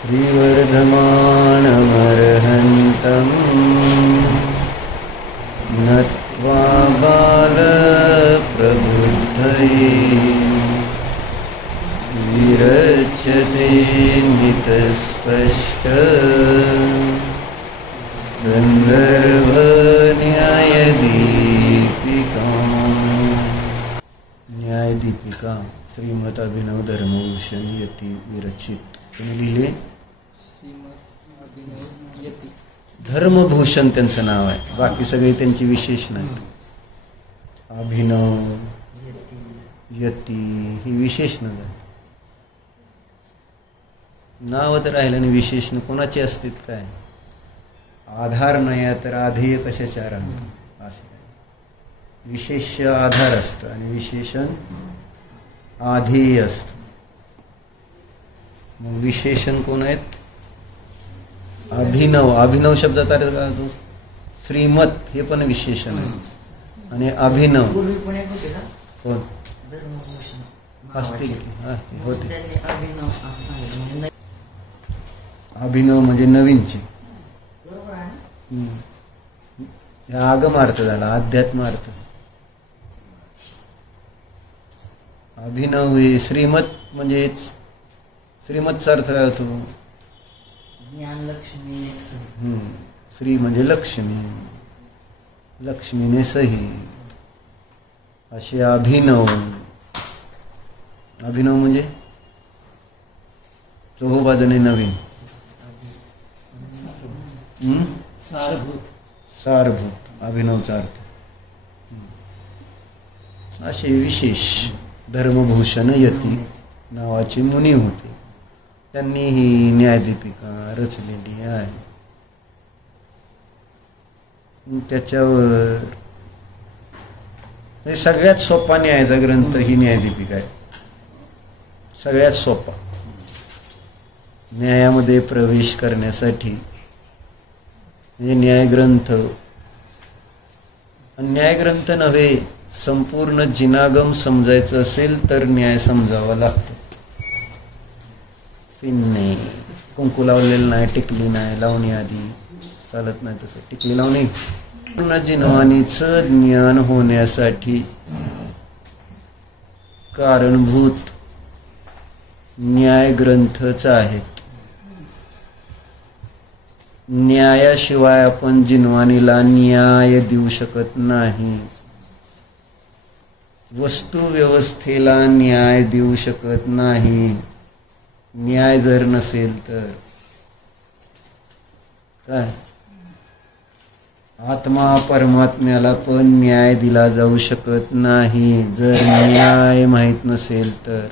श्रीवर्धमानमर्हन्तं नत्वा बालप्रबुद्धये विरच्यते नितस्पष्ट संदर्भन्यायदीपिका। न्यायदीपिका श्रीमद अभिनव धर्मभूषण यती विरचित. तुम्ही लिहिले धर्मभूषण त्यांचं नाव आहे, बाकी सगळे त्यांची विशेषण आहेत. अभिनव यती ही विशेषण आहे. नाव तर राहिलं आणि विशेषण कोणाची असतील काय? आधार नाही तर आधेय कशाच्या राहतं असं काय? विशेष आधार असतं आणि विशेषण आधेय असतं. मग विशेषण कोण आहेत? अभिनव. अभिनव शब्दात अर्थ काय होतो? श्रीमत हे पण विशेषण आहे. आणि अभिनव कोण असतील की होते. अभिनव म्हणजे नवीनचे. आगमार्थ झाला, अध्यात्म अर्थ. अभिनव हे श्रीमत म्हणजे श्रीमतचा अर्थ काय होतो? श्री म्हणजे लक्ष्मी, लक्ष्मीने सहित असे अभिनव. अभिनव म्हणजे चोहोबाजूने नवीन, सारभूत. सारभूत अभिनवचा अर्थ. असे विशेष धर्मभूषण यती नावाचे मुनी होते. त्यांनी ही न्यायदीपिका रचलेली आहे. त्याच्यावर सगळ्यात सोपा न्यायाचा ग्रंथ ही न्यायदीपिका आहे. सगळ्यात सोपा न्यायामध्ये प्रवेश करण्यासाठी म्हणजे न्यायग्रंथ. न्यायग्रंथ नव्हे, संपूर्ण जिनागम समजायचं असेल तर न्याय समजावा लागतो. पिन नाही, कुंकू लावलेलं नाही, टिकली नाही, लावणी आधी चालत नाही. तसं टिकली लावणी पूर्ण जिनवानीचं ज्ञान होण्यासाठी कारणभूत न्यायग्रंथच आहेत. न्यायाशिवाय आपण जिनवानीला न्याय देऊ शकत नाही. वस्तू व्यवस्थेला न्याय देऊ शकत नाही. न्याय जर नसेल तर काय? आत्मा परमात्म्याला पण न्याय दिला जाऊ शकत नाही जर न्याय माहीत नसेल तर.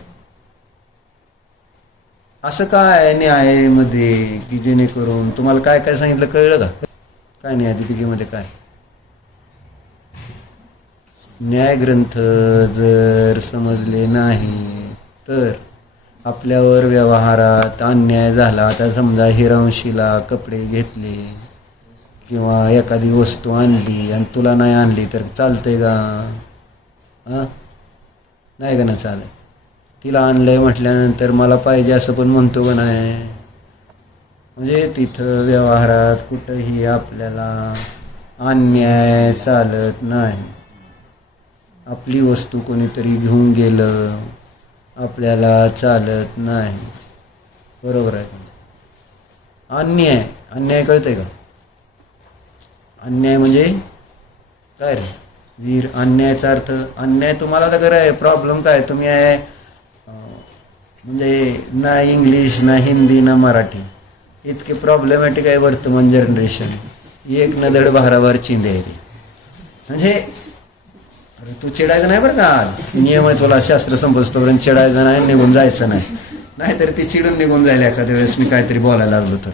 असं काय न्यायामध्ये की जेणेकरून तुम्हाला काय काय सांगितलं कळलं का? काय न्यायदीपिकेमध्ये काय? न्यायग्रंथ जर समजले नाही तर आपल्यावर व्यवहारात अन्याय झाला. आता समजा हिरवंशीला कपडे घेतले किंवा एखादी वस्तू आणली आणि तुला नाही आणली तर चालतंय का? नाही का ना चालेल. तिला आणलंय म्हटल्यानंतर मला पाहिजे असं पण म्हणतो का नाही? म्हणजे तिथं व्यवहारात कुठंही आपल्याला अन्याय चालत नाही. आपली वस्तू कोणीतरी घेऊन गेलं आपल्याला चालत नाही. बरोबर आहे का? अन्याय. अन्याय कळतंय का? अन्याय म्हणजे काय रे वीर? अन्यायाचा अर्थ अन्याय तुम्हाला तर खरं आहे. प्रॉब्लेम काय? तुम्ही आहे म्हणजे ना इंग्लिश ना हिंदी ना मराठी, इतके प्रॉब्लेमॅटिक आहे वर्तमान जनरेशन. एक नदड भाराभर चिंधे आहे. म्हणजे अरे तू चिडायचं नाही बरं का. आज नियम आहे तुला, शास्त्र संपस्तोपर्यंत चिडायचं नाही, निघून जायचं नाही. नाहीतर ते चिडून निघून जाईल एखाद्या वेळेस मी काहीतरी बोलायला लागलो तर.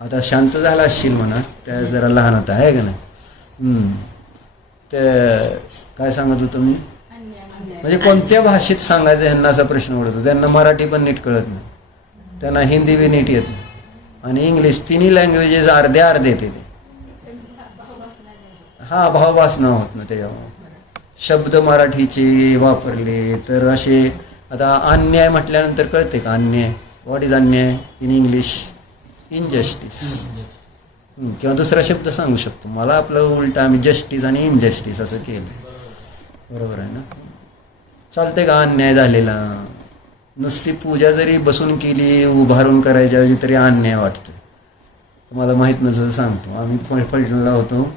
आता शांत झाला असशील म्हणा, त्या जरा लहान होता आहे का नाही? ते काय सांगत होतो मी? म्हणजे कोणत्या भाषेत सांगायचं ह्यांना असा प्रश्न उडतो. त्यांना मराठी पण नीट कळत नाही, त्यांना हिंदी बी नीट येत नाही, आणि इंग्लिश. तिन्ही लँग्वेजेस अर्धे अर्धे येते ते. हा भावभासना होत ना त्याच्यावर. शब्द मराठीचे वापरले तर असे. आता अन्याय म्हटल्यानंतर कळते का? अन्याय व्हॉट इज अन्याय इन इंग्लिश? इनजस्टिस. किंवा दुसरा शब्द सांगू शकतो. मला आपलं उलट आम्ही जस्टिस आणि इनजस्टिस असं केलं. बरोबर आहे ना? चालते का अन्याय झालेला? नुसती पूजा जरी बसून केली उभारून करायच्या ऐवजी तरी अन्याय वाटतो. तुम्हाला माहीत नसलं सांगतो. आम्ही फलटणला होतो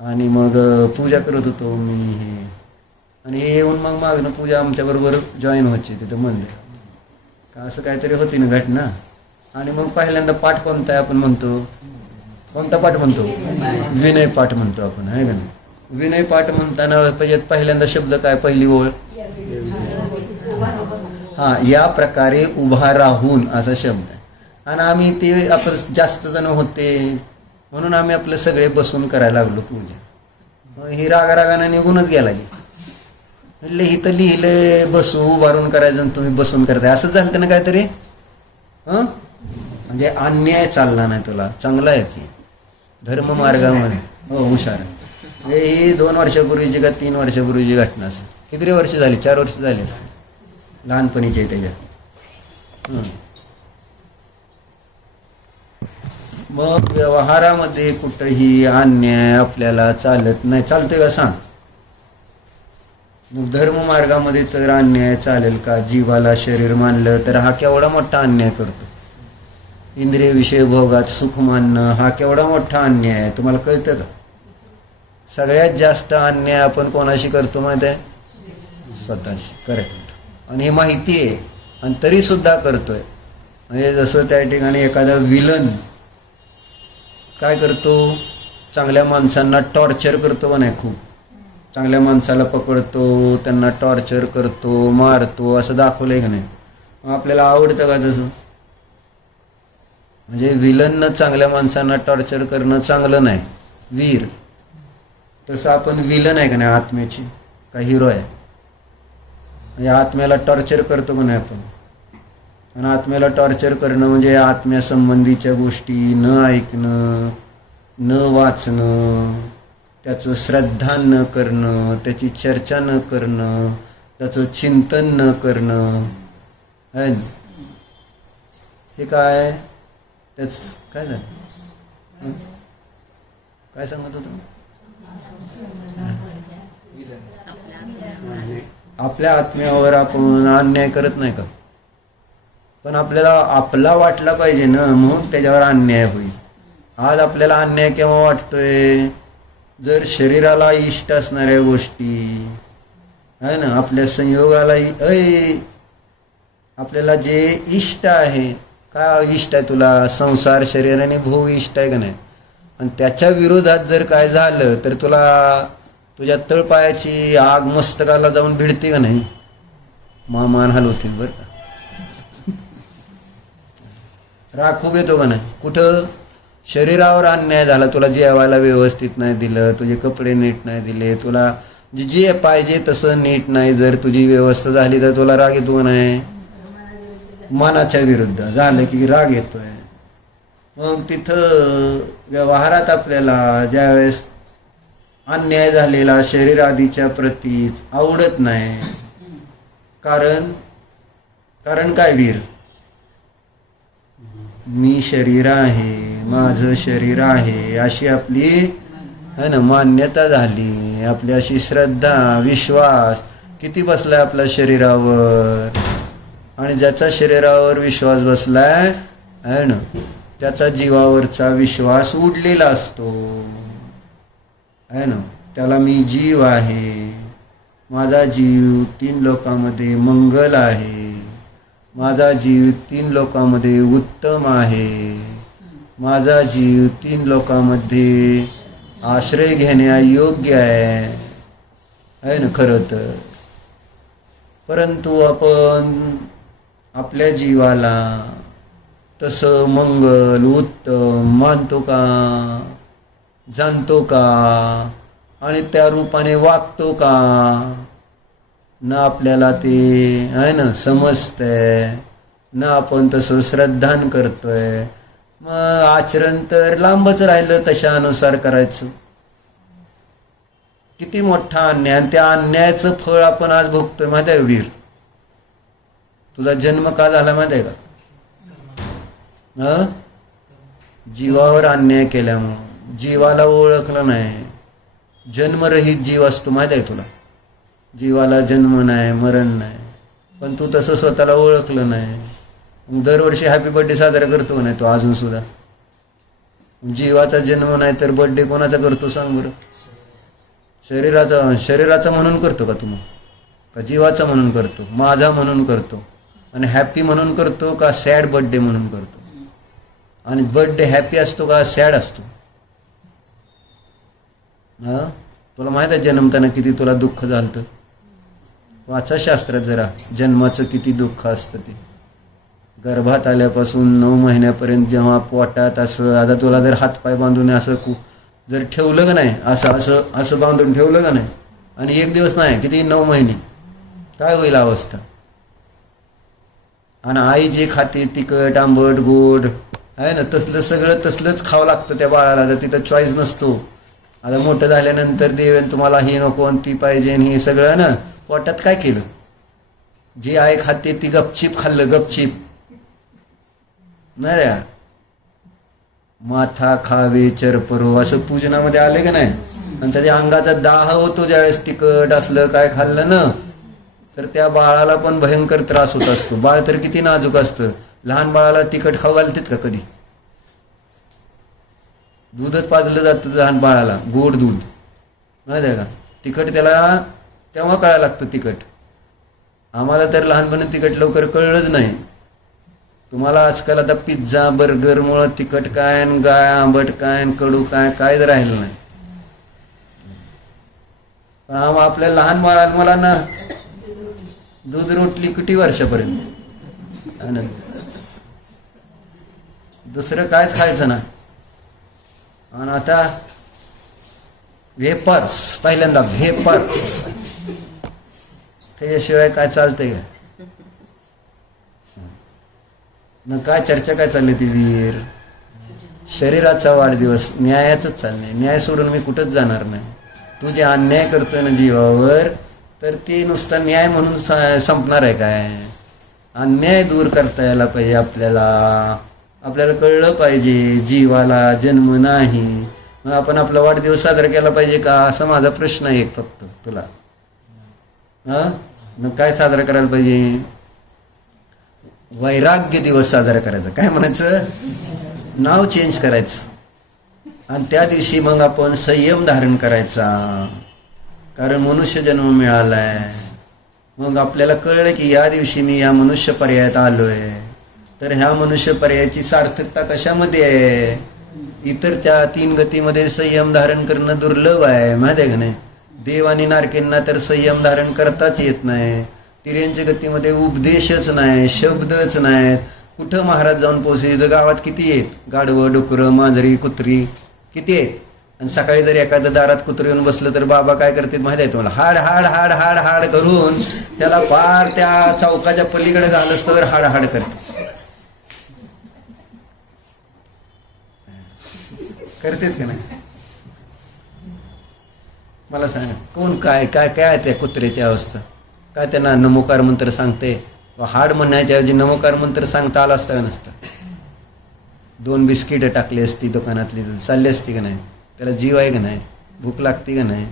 आणि मग पूजा करत होतो मी हे, आणि हे येऊन मग मागणं पूजा आमच्याबरोबर जॉईन व्हायची तिथं मंदिर का असं काहीतरी होती ना घटना. आणि मग पहिल्यांदा पाठ कोणता आहे आपण म्हणतो? कोणता पाठ म्हणतो? विनय पाठ म्हणतो आपण, आहे का नाही? विनय पाठ म्हणताना पहिल्यांदा शब्द काय? पहिली ओळ हा, या प्रकारे उभा राहून असा शब्द आहे. आणि आम्ही ते आपण जास्त जण होते म्हणून आम्ही आपलं सगळे बसून करायला लागलो पूजा. मग ही रागारागाने निघूनच गेला की इथं लिहिले बसू उभारून करायचं आणि तुम्ही बसून करताय असं झालं ना काहीतरी. म्हणजे अन्याय चालला नाही तुला. चांगला आहे ती धर्म मार्गामध्ये. हो, हुशार आहे. ही 2 वर्षापूर्वीची का 3 वर्षापूर्वीची घटना असते. किती वर्ष झाली? 4 वर्ष झाली असते लहानपणीचे त्याच्या. मग व्यवहारामध्ये कुठंही अन्याय आपल्याला चालत नाही. चालतंय का सांग? मग धर्म मार्गामध्ये तर अन्याय चालेल का? जीवाला शरीर मानलं तर हा केवढा मोठा अन्याय करतो. इंद्रिय विषय भोगात सुख मानणं हा केवढा मोठा अन्याय आहे. तुम्हाला कळतं का? सगळ्यात जास्त अन्याय आपण कोणाशी करतो माहित आहे? स्वतःशी. करेक्ट. आणि हे माहिती आहे आणि तरी सुद्धा करतोय. म्हणजे जसं त्या ठिकाणी एखादा विलन काय करतो? चांगल्या माणसांना टॉर्चर करतो का नाही? खूप चांगल्या माणसाला पकडतो, त्यांना टॉर्चर करतो, मारतो, असं दाखवलंय का नाही? आपल्याला आवडतं का तसं? म्हणजे विलननं चांगल्या माणसांना टॉर्चर करणं चांगलं नाही. वीर तसं आपण विलन आहे का नाही आत्म्याची? का हिरो आहे? म्हणजे आत्म्याला टॉर्चर करतो का नाही आपण? आणि आत्म्याला टॉर्चर करणं म्हणजे आत्म्यासंबंधीच्या गोष्टी न ऐकणं, न वाचणं, त्याचं श्रद्धा न करणं, त्याची चर्चा न करणं, त्याचं चिंतन न करणं आहे ना. हे काय? त्याच काय झालं? काय सांगत होतो? आपल्या आत्म्यावर आपण अन्याय करत नाही का? पण आपल्याला आपला वाटला पाहिजे ना, म्हणून त्याच्यावर अन्याय होईल. आज आपल्याला अन्याय केव्हा वाटतोय? जर शरीराला इष्ट असणाऱ्या गोष्टी आहे ना, आपल्या संयोगाला आपल्याला जे इष्ट आहे. काय इष्ट आहे तुला? संसार, शरीर आणि भोग इष्ट आहे का नाही? आणि त्याच्या विरोधात जर काय झालं तर तुला तुझ्या तळपायाची आग मस्तकाला जाऊन भिडते का नाही? मान हलवतील बरं का. राग खूप येतो का नाही? कुठं? शरीरावर अन्याय झाला. तुला जेवायला व्यवस्थित नाही दिलं, तुझे कपडे नीट नाही दिले, तुला जे पाहिजे तसं नीट नाही जर तुझी व्यवस्था झाली तर तुला राग येतो का नाही? मनाच्या विरुद्ध झालं की राग येतोय. मग तिथं व्यवहारात आपल्याला ज्यावेळेस अन्याय झालेला शरीर आदीच्या प्रती आवडत नाही. कारण काय वीर? मी शरीर आहे, माझं शरीर आहे अशी आपली है ना मान्यता झाली. आपली अशी श्रद्धा, विश्वास किती बसलाय आपल्या शरीरावर. आणि ज्याचा शरीरावर विश्वास बसलाय आहे ना, त्याचा जीवावरचा विश्वास उडलेला असतो आहे ना. त्याला मी जीव आहे, माझा जीव 3 लोकांमध्ये मंगल आहे, माझा जीव 3 लोकांमध्ये उत्तम आहे, माझा जीव 3 लोकांमध्ये आश्रय घेण्यायोग्य आहे ना खरं तर. परंतु आपण आपल्या जीवाला तसं मंगल उत्तम मानतो का? जाणतो का? आणि त्या रूपाने वागतो का? ना आपल्याला ते आहे ना समजतंय, ना आपण तसं श्रद्धान करतोय. मग आचरण तर लांबच राहिलं तशानुसार करायचं. किती मोठा अन्याय. आणि त्या अन्यायाचं फळ आपण आज भोगतोय माहिती आहे वीर? तुझा जन्म का झाला माहिती आहे का? जीवावर अन्याय केल्यामुळं, जीवाला ओळखलं नाही. जन्मरहित जीव असतो माहिती आहे तुला, जीवाला जन्म नाही मरण नाही, पण तू तसं स्वतःला ओळखलं नाही. मग दरवर्षी हॅपी बर्थडे साजरा करतो नाही तो अजून सुद्धा. जीवाचा जन्म नाही तर बर्थडे कोणाचा करतो सांग बरं? शरीराचा म्हणून करतो का तुम्ही? का जीवाचा म्हणून करतो? माझा म्हणून करतो. आणि हॅपी म्हणून करतो का सॅड बर्थडे म्हणून करतो? आणि बर्थडे हॅपी असतो का सॅड असतो? तुला माहित आहे जन्मताना किती तुला दुःख झालं? वाचा शास्त्रात जरा, जन्माचं किती दुःख असतं ते. गर्भात आल्यापासून 9 महिन्यापर्यंत जेव्हा पोटात असं, आता तुला जर हातपाय बांधून असं जर ठेवलं का नाही, असं बांधून ठेवलं का नाही, आणि एक दिवस नाही किती 9 महिने, काय होईल अवस्था? आणि आई जे खाते तिखट आंबट गोड आहे ना, तसलं सगळं तसलंच खावं लागतं त्या बाळाला. तर तिथं चॉईस नसतो. आता मोठं झाल्यानंतर देवेन तुम्हाला ही नको आणि ती पाहिजे आणि हे सगळं ना, पोटात काय केलं? जी आई खाते ती गपचीप खाल्लं, गपचीप नाही द्या. माथा खावे चरपरो असं पूजनामध्ये आले का नाही? आणि त्याच्या अंगाचा दाह होतो ज्यावेळेस तिखट असलं काय खाल्लं ना, तर त्या बाळाला पण भयंकर त्रास होत असतो. बाळ तर किती नाजूक असतं. लहान बाळाला तिखट खाऊ घालतात का कधी? दूधच पाजलं जातं लहान बाळाला, गोड दूध माहिती आहे का? तिखट त्याला तेव्हा कळायला लागतं तिखट. आम्हाला तर लहानपणी तिखट लवकर कळलंच नाही. तुम्हाला आजकाल आता पिझ्झा बर्गरमुळं तिखट काय आणि गाय आंबट काय आणि कडू काय कायच राहिलं नाही. पण आपल्या लहान बाळाला ना दूध रोटली किती वर्षापर्यंत, आनंद. दुसरं कायच खायचं ना. आणि आता व्हेपर्स, पहिल्यांदा व्हेपर्स, त्याच्याशिवाय काय चालतंय का? न काय चर्चा काय चालली ती वीर? शरीराचा वाढदिवस, न्यायाचंच चाललंय. न्याय सोडून मी कुठंच जाणार नाही. तू जे अन्याय करतोय ना जीवावर, तर ते नुसता न्याय म्हणून संपणार आहे काय? अन्याय दूर करता यायला पाहिजे आपल्याला. आपल्याला कळलं पाहिजे जीवाला जन्म नाही. मग आपण आपला वाढदिवस साजरा केला पाहिजे का, असा माझा प्रश्न आहे फक्त तुला. मग काय साजरा करायला पाहिजे? वैराग्य दिवस साजरा करायचा. काय म्हणायचं? नाव चेंज करायचं. आणि त्या दिवशी मग आपण संयम धारण करायचा, कारण मनुष्य जन्म मिळालाय. मग आपल्याला कळलं की या दिवशी मी या मनुष्य पर्यायात आलोय, तर ह्या मनुष्य पर्यायाची सार्थकता कशामध्ये आहे? इतर त्या 3 गतीमध्ये संयम धारण करणं दुर्लभ आहे माहिती आहे का नाही? देव आणि नारकेंना तर संयम धारण करताच येत नाही. तिर्यांच्या गतीमध्ये उपदेशच नाही, शब्दच नाहीत. कुठं महाराज जाऊन पोहोचले? गावात किती आहेत? गाढवं, डुकरं, मांजरी, कुत्री किती आहेत? आणि सकाळी जर एखाद्या दारात कुत्रं येऊन बसलं तर बाबा काय करतात माहिती आहे तुम्हाला? हाड हाड हाड हाड हाड करून त्याला पार त्या चौकाच्या पलीकडे घालच तर हाड हाड करते. करतात का नाही? मला सांगा कोण काय काय काय त्या कुत्र्याची अवस्था? काय त्यांना नमोकार मंत्र सांगते? हाड म्हणण्याच्या ऐवजी नमोकार मंत्र सांगता आला असता का नसता? 2 बिस्किटं टाकली असती दुकानातली, चालली असती का नाही? त्याला जीव आहे का नाही? भूक लागते का नाही?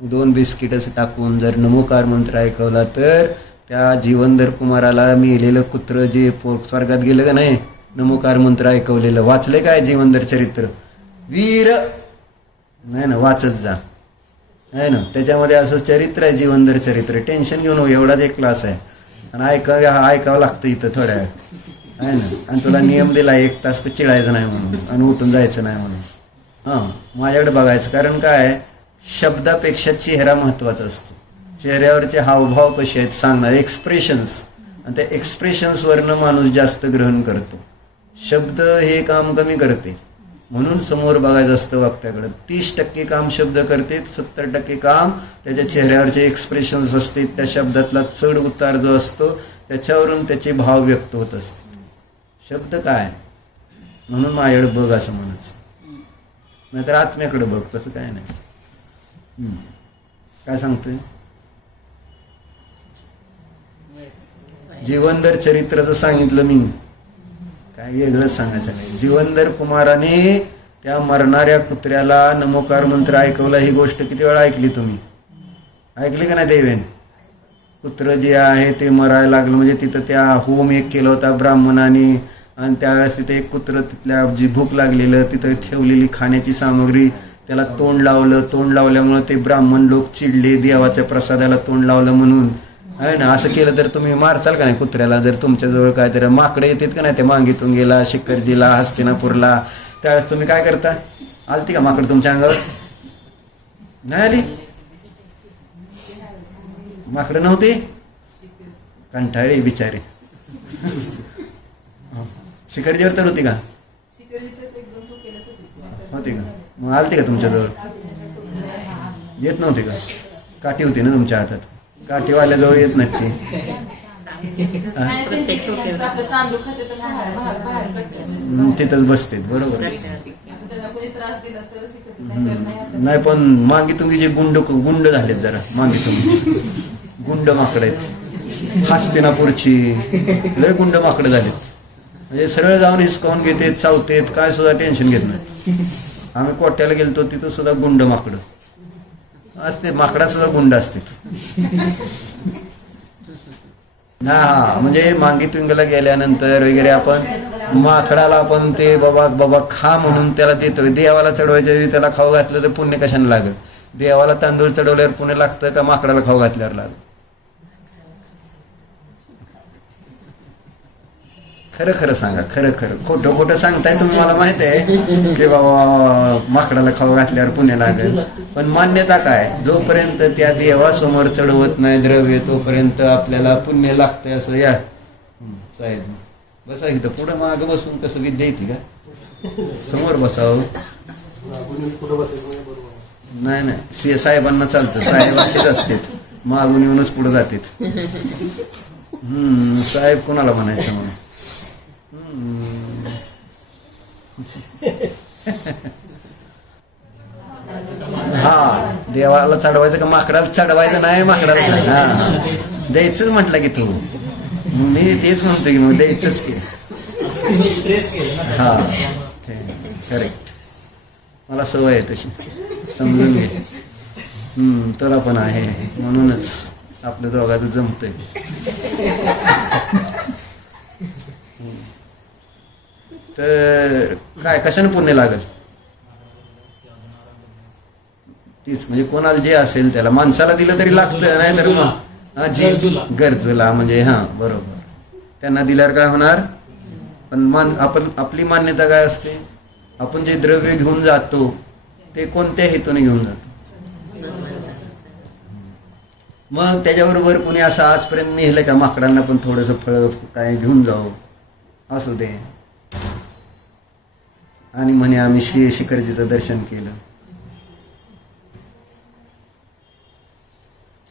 2 बिस्किटच टाकून जर नमोकार मंत्र ऐकवला तर त्या जीवनधर कुमाराला मिळलेलं कुत्र जे स्वर्गात गेलं का नाही, नमोकार मंत्र ऐकवलेलं. वाचले काय जीवनधर चरित्र? वीर नाही ना, वाचत जा आहे ना. त्याच्यामध्ये असं चरित्र आहे, जीवनधर चरित्र. टेन्शन घेऊन एवढाच एक क्लास आहे. आणि ऐकावं लागतं इथं थोड्या वेळ आहे ना. आणि तुला नियम दिला 1 तास तर चिडायचं नाही म्हणून आणि उठून जायचं नाही म्हणून. माझ्याकडे बघायचं. कारण काय, शब्दापेक्षा चेहरा महत्त्वाचा असतो. चेहऱ्यावरचे हावभाव कसे आहेत सांगणार, एक्सप्रेशन्स. आणि त्या एक्सप्रेशन्सवरनं माणूस जास्त ग्रहण करतो. शब्द हे काम कमी करते. म्हणून समोर बघायचं असतं वक्त्याकडं. 30% काम शब्द करते, 70% काम त्याच्या चेहऱ्यावरचे एक्सप्रेशन्स असते. त्या शब्दातला चढ उतार जो असतो त्याच्यावरून त्याचे भाव व्यक्त होत असते. शब्द काय म्हणून माझ्याकडे बघ असं म्हणायचं, नाहीतर आत्म्याकडे बघ. तसं काय नाही. काय सांगतोय? जीवनधर चरित्राचं सांगितलं मी. काय वेगळंच सांगायचं नाही. जिवंदर कुमाराने त्या मरणाऱ्या कुत्र्याला नमोकार मंत्र ऐकवला. ही गोष्ट किती वेळा ऐकली तुम्ही? ऐकली का नाही देवेन? कुत्र जे आहे ते मरायला लागलं म्हणजे तिथं त्या होम एक केला होता ब्राह्मणाने, आणि त्यावेळेस तिथे एक कुत्र तिथल्या जी भूक लागलेलं तिथं ठेवलेली खाण्याची सामग्री त्याला तोंड लावलं. तोंड लावल्यामुळं ते ब्राह्मण लोक चिडले, देवाच्या प्रसादाला तोंड लावलं म्हणून, आहे ना. असं केलं तर तुम्ही मारचाल का नाही कुत्र्याला? जर तुमच्याजवळ काहीतरी माकडे येतात का नाही, ते मांगीतून गेला शिखरजीला हस्तिनापूरला, त्यावेळेस तुम्ही काय करता? आलती का माकड तुमच्या अंगावर? नाही आली? माकडं नव्हती? कंटाळी बिचारी. शिखरजीवर तर होती का? होती का? मग आलती का तुमच्याजवळ? येत नव्हती का? काठी होती ना तुमच्या हातात? काठीवाल्याजवळ येत नाहीत ते. तिथंच बसते. बरोबर. नाही पण मागितुंगी जे गुंड झालेत जरा, मागितुंगी गुंड माकड आहेत. हस्तिनापूरची लय गुंड माकडं झालेत. म्हणजे सरळ जाऊन हिसकावून घेतेत, चावतेत, काय सुद्धा टेन्शन घेत नाहीत. आम्ही कोट्याला गेलतो तिथं सुद्धा गुंड माकडं असते. माकडात सुद्धा गुंड असते. हा म्हणजे मांगीतुंगीला गेल्यानंतर वगैरे आपण माकडाला आपण ते बाबा खा म्हणून त्याला देतो. देवाला चढवायच्या वेळी त्याला खाऊ घातलं तर पुण्य कशाने लागेल? देवाला तांदूळ चढवल्यावर पुण्य लागतं का माकडाला खाऊ घातल्यावर लागलं? खरं खरं सांगा. खरं खरं. खोटं खोटं सांगताय तुम्ही, मला माहित आहे की बाबा माकडाला खाऊ घातल्यावर पुण्य लागेल. पण मान्यता काय? जोपर्यंत त्या देवासमोर चढवत नाही द्रव्य तोपर्यंत आपल्याला पुण्य लागतंय. असं या साहेब बसा इथं. पुढं माग बसून कसं विद्या येते का? समोर बसावं. नाही नाही, साहेबांना चालतं. साहेब असेच असतात, मागून येऊनच पुढे जातात. साहेब कोणाला म्हणायचं म्हणून? हा देवाला चढवायचं का माकडाला चढवायचं? नाही माकडाला. हा द्यायचंच म्हटलं की तू. मी तेच म्हणतो की मग द्यायचंच की. हा करेक्ट. मला सवय आहे तशी, समजून घे. तुला पण आहे, म्हणूनच आपलं दोघांचं जमतंय. तर काय कशाने पुण्य लागल? तीच म्हणजे कोणाला जे असेल त्याला. माणसाला दिलं तरी लागतं, नाही तर मग जी गरजूला म्हणजे हा बरोबर त्यांना दिल्यावर काय होणार? पण आपण आपली मान्यता काय असते? आपण जे द्रव्य घेऊन जातो ते कोणत्या हेतूने घेऊन जातो? मग त्याच्याबरोबर कोणी असं आजपर्यंत नेलं का माकडांना पण थोडंसं फळ काय घेऊन जावं असू दे, आणि म्हणे आम्ही शिखरजीचं दर्शन केलं?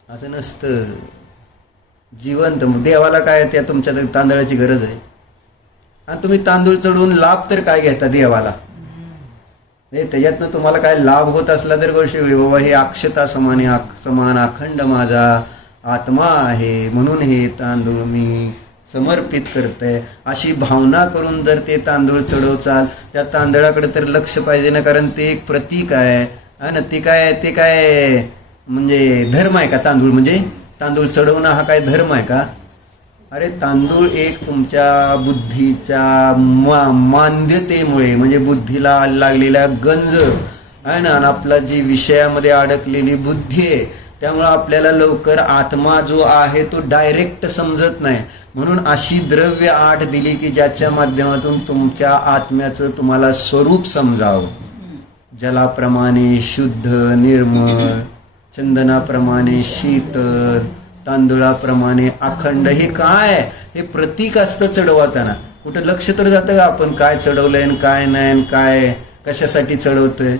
असं नसतं. जिवंत देवाला काय त्या तुमच्या तांदळाची गरज आहे, आणि तुम्ही तांदूळ चढवून लाभ तर काय घेता देवाला? त्याच्यातनं तुम्हाला काय लाभ होत असला तर गोष्ट वेगळी. बाबा हे अक्षता समान अखंड माझा आत्मा आहे म्हणून हे तांदूळ मी समर्पित करतंय, अशी भावना करून जर ते तांदूळ चढवचाल, त्या तांदळाकडे तर लक्ष पाहिजे ना, कारण ते एक प्रतीक आहे. आणि ते काय म्हणजे धर्म आहे का? तांदूळ म्हणजे तांदूळ चढवणं हा काय धर्म आहे का? अरे तांदूळ एक तुमच्या बुद्धीच्या मांद्यतेमुळे म्हणजे बुद्धीला लागलेल्या गंज आहे ना, आणि आपला जी विषयामध्ये अडकलेली बुद्धी आहे त्यामुळं आपल्याला लवकर आत्मा जो आहे तो डायरेक्ट समजत नाही. म्हणून अशी द्रव्य आठ दिली की ज्याच्या माध्यमातून तुमच्या आत्म्याचं तुम्हाला स्वरूप समजावं. जलाप्रमाणे शुद्ध निर्मळ, चंदनाप्रमाणे शीतल, तांदुळाप्रमाणे अखंड. हे काय? हे प्रतीक असतं चढवताना. कुठं लक्ष तर जातं का आपण काय चढवलंय आणि काय नाही, आणि काय कशासाठी चढवतोय?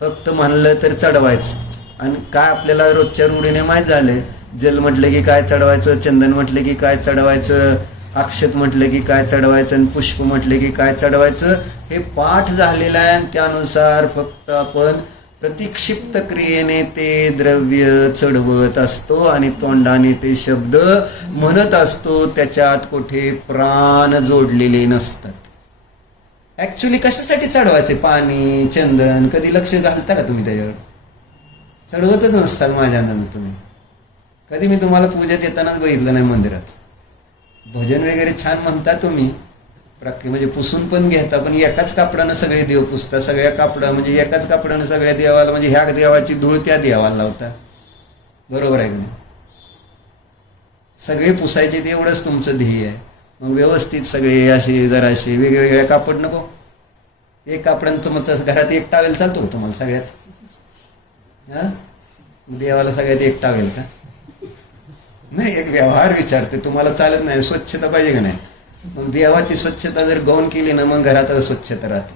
फक्त म्हणलं तर चढवायचं. आणि काय आपल्याला रोजच्या रूढीने माहीत झाले, जल म्हटलं की काय चढवायचं, चंदन म्हटलं की काय चढवायचं, अक्षत म्हटलं की काय चढवायचं, आणि पुष्प म्हटलं की काय चढवायचं, हे पाठ झालेलं आहे. आणि त्यानुसार फक्त आपण प्रतिक्षिप्त क्रियेने ते द्रव्य चढवत असतो आणि तोंडाने ते शब्द म्हणत असतो. त्याच्यात कुठे प्राण जोडलेले नसतात. ऍक्च्युली कशासाठी चढवायचे पाणी चंदन? कधी लक्ष घालता का तुम्ही त्याच्यावर? चढवतच नसताल माझ्या अंदाजानं तुम्ही. कधी मी तुम्हाला पूजेत येतानाच बघितलं नाही मंदिरात. भजन वगैरे छान म्हणता तुम्ही, म्हणजे पुसून पण घेता, पण एकाच कापडानं सगळे देव पुसता. सगळ्या कापडा म्हणजे एकाच कापडानं सगळ्या देवाला, म्हणजे ह्या देवाची धूळ त्या देवाला लावता. बरोबर आहे का नाही? सगळे पुसायचे ते एवढंच तुमचं ध्येय आहे. मग व्यवस्थित सगळे असे जराशे वेगवेगळ्या कापड नको. एक कापडानं तुमचं घरात एक टावेल चालतो का तुम्हाला सगळ्यात? हा, देवाला सगळ्यात एक टावेल का? नाही, एक व्यवहार विचारते. तुम्हाला चालत नाही, स्वच्छता पाहिजे का नाही? मग देवाची स्वच्छता जर गौण केली ना, मग घरात स्वच्छता राहते.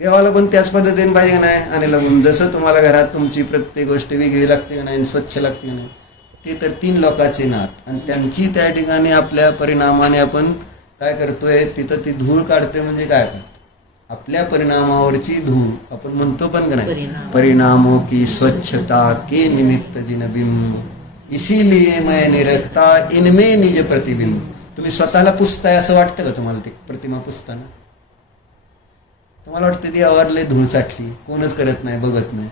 देवाला पण त्याच पद्धतीने पाहिजे का नाही? आणि जसं तुम्हाला घरात तुमची प्रत्येक गोष्ट वेगळी लागते का नाही, स्वच्छ लागते का नाही, ते तर 3 लोकांचे नात. आणि त्यांची त्या ठिकाणी आपल्या परिणामाने आपण काय करतोय, तिथं ती धूळ काढते. म्हणजे काय करतो? आपल्या परिणामावरची धूळ. आपण म्हणतो पण का नाही, परिणामों की स्वच्छता के निमित्त जिनबिंब, इसीलिए मैं निरखता इनमें निज प्रतिबिंब. तुम्ही स्वतःला पुसताय असं वाटतं का तुम्हाला? ते प्रतिमा पुसताना तुम्हाला वाटतं ती आवारले धूळ साठली, कोणच करत नाही, बघत नाही.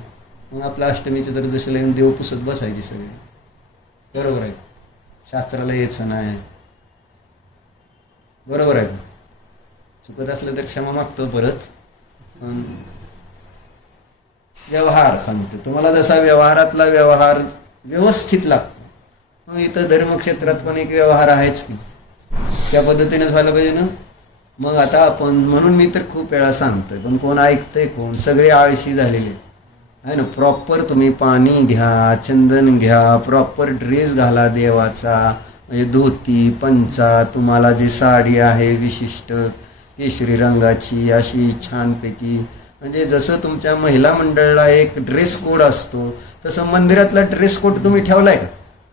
मग आपल्या अष्टमीच्या तर दशला येऊन देव पुसत बसायची सगळे. बरोबर आहे? शास्त्राला यायचं नाही. बरोबर आहे? चुकत असलं तर क्षमा मागतो परत. व्यवहार सांगतो तुम्हाला, जसा व्यवहारातला व्यवहार व्यवस्थित लागतो. मग इथं धर्मक्षेत्रात पण एक व्यवहार आहेच की, त्या पद्धतीनेच व्हायला पाहिजे ना. मग आता आपण, म्हणून मी तर खूप वेळा सांगतोय, पण कोण ऐकतंय? कोण? सगळे आळशी झालेले आहे ना. प्रॉपर तुम्ही पाणी घ्या, चंदन घ्या, प्रॉपर ड्रेस घाला देवाचा, म्हणजे धोती पंचा, तुम्हाला जी साडी आहे विशिष्ट केशरी रंगाची अशी छानपैकी, म्हणजे जसं तुमच्या महिला मंडळाला एक ड्रेस कोड असतो, तसं मंदिरातला ड्रेस कोड तुम्ही ठेवलाय का?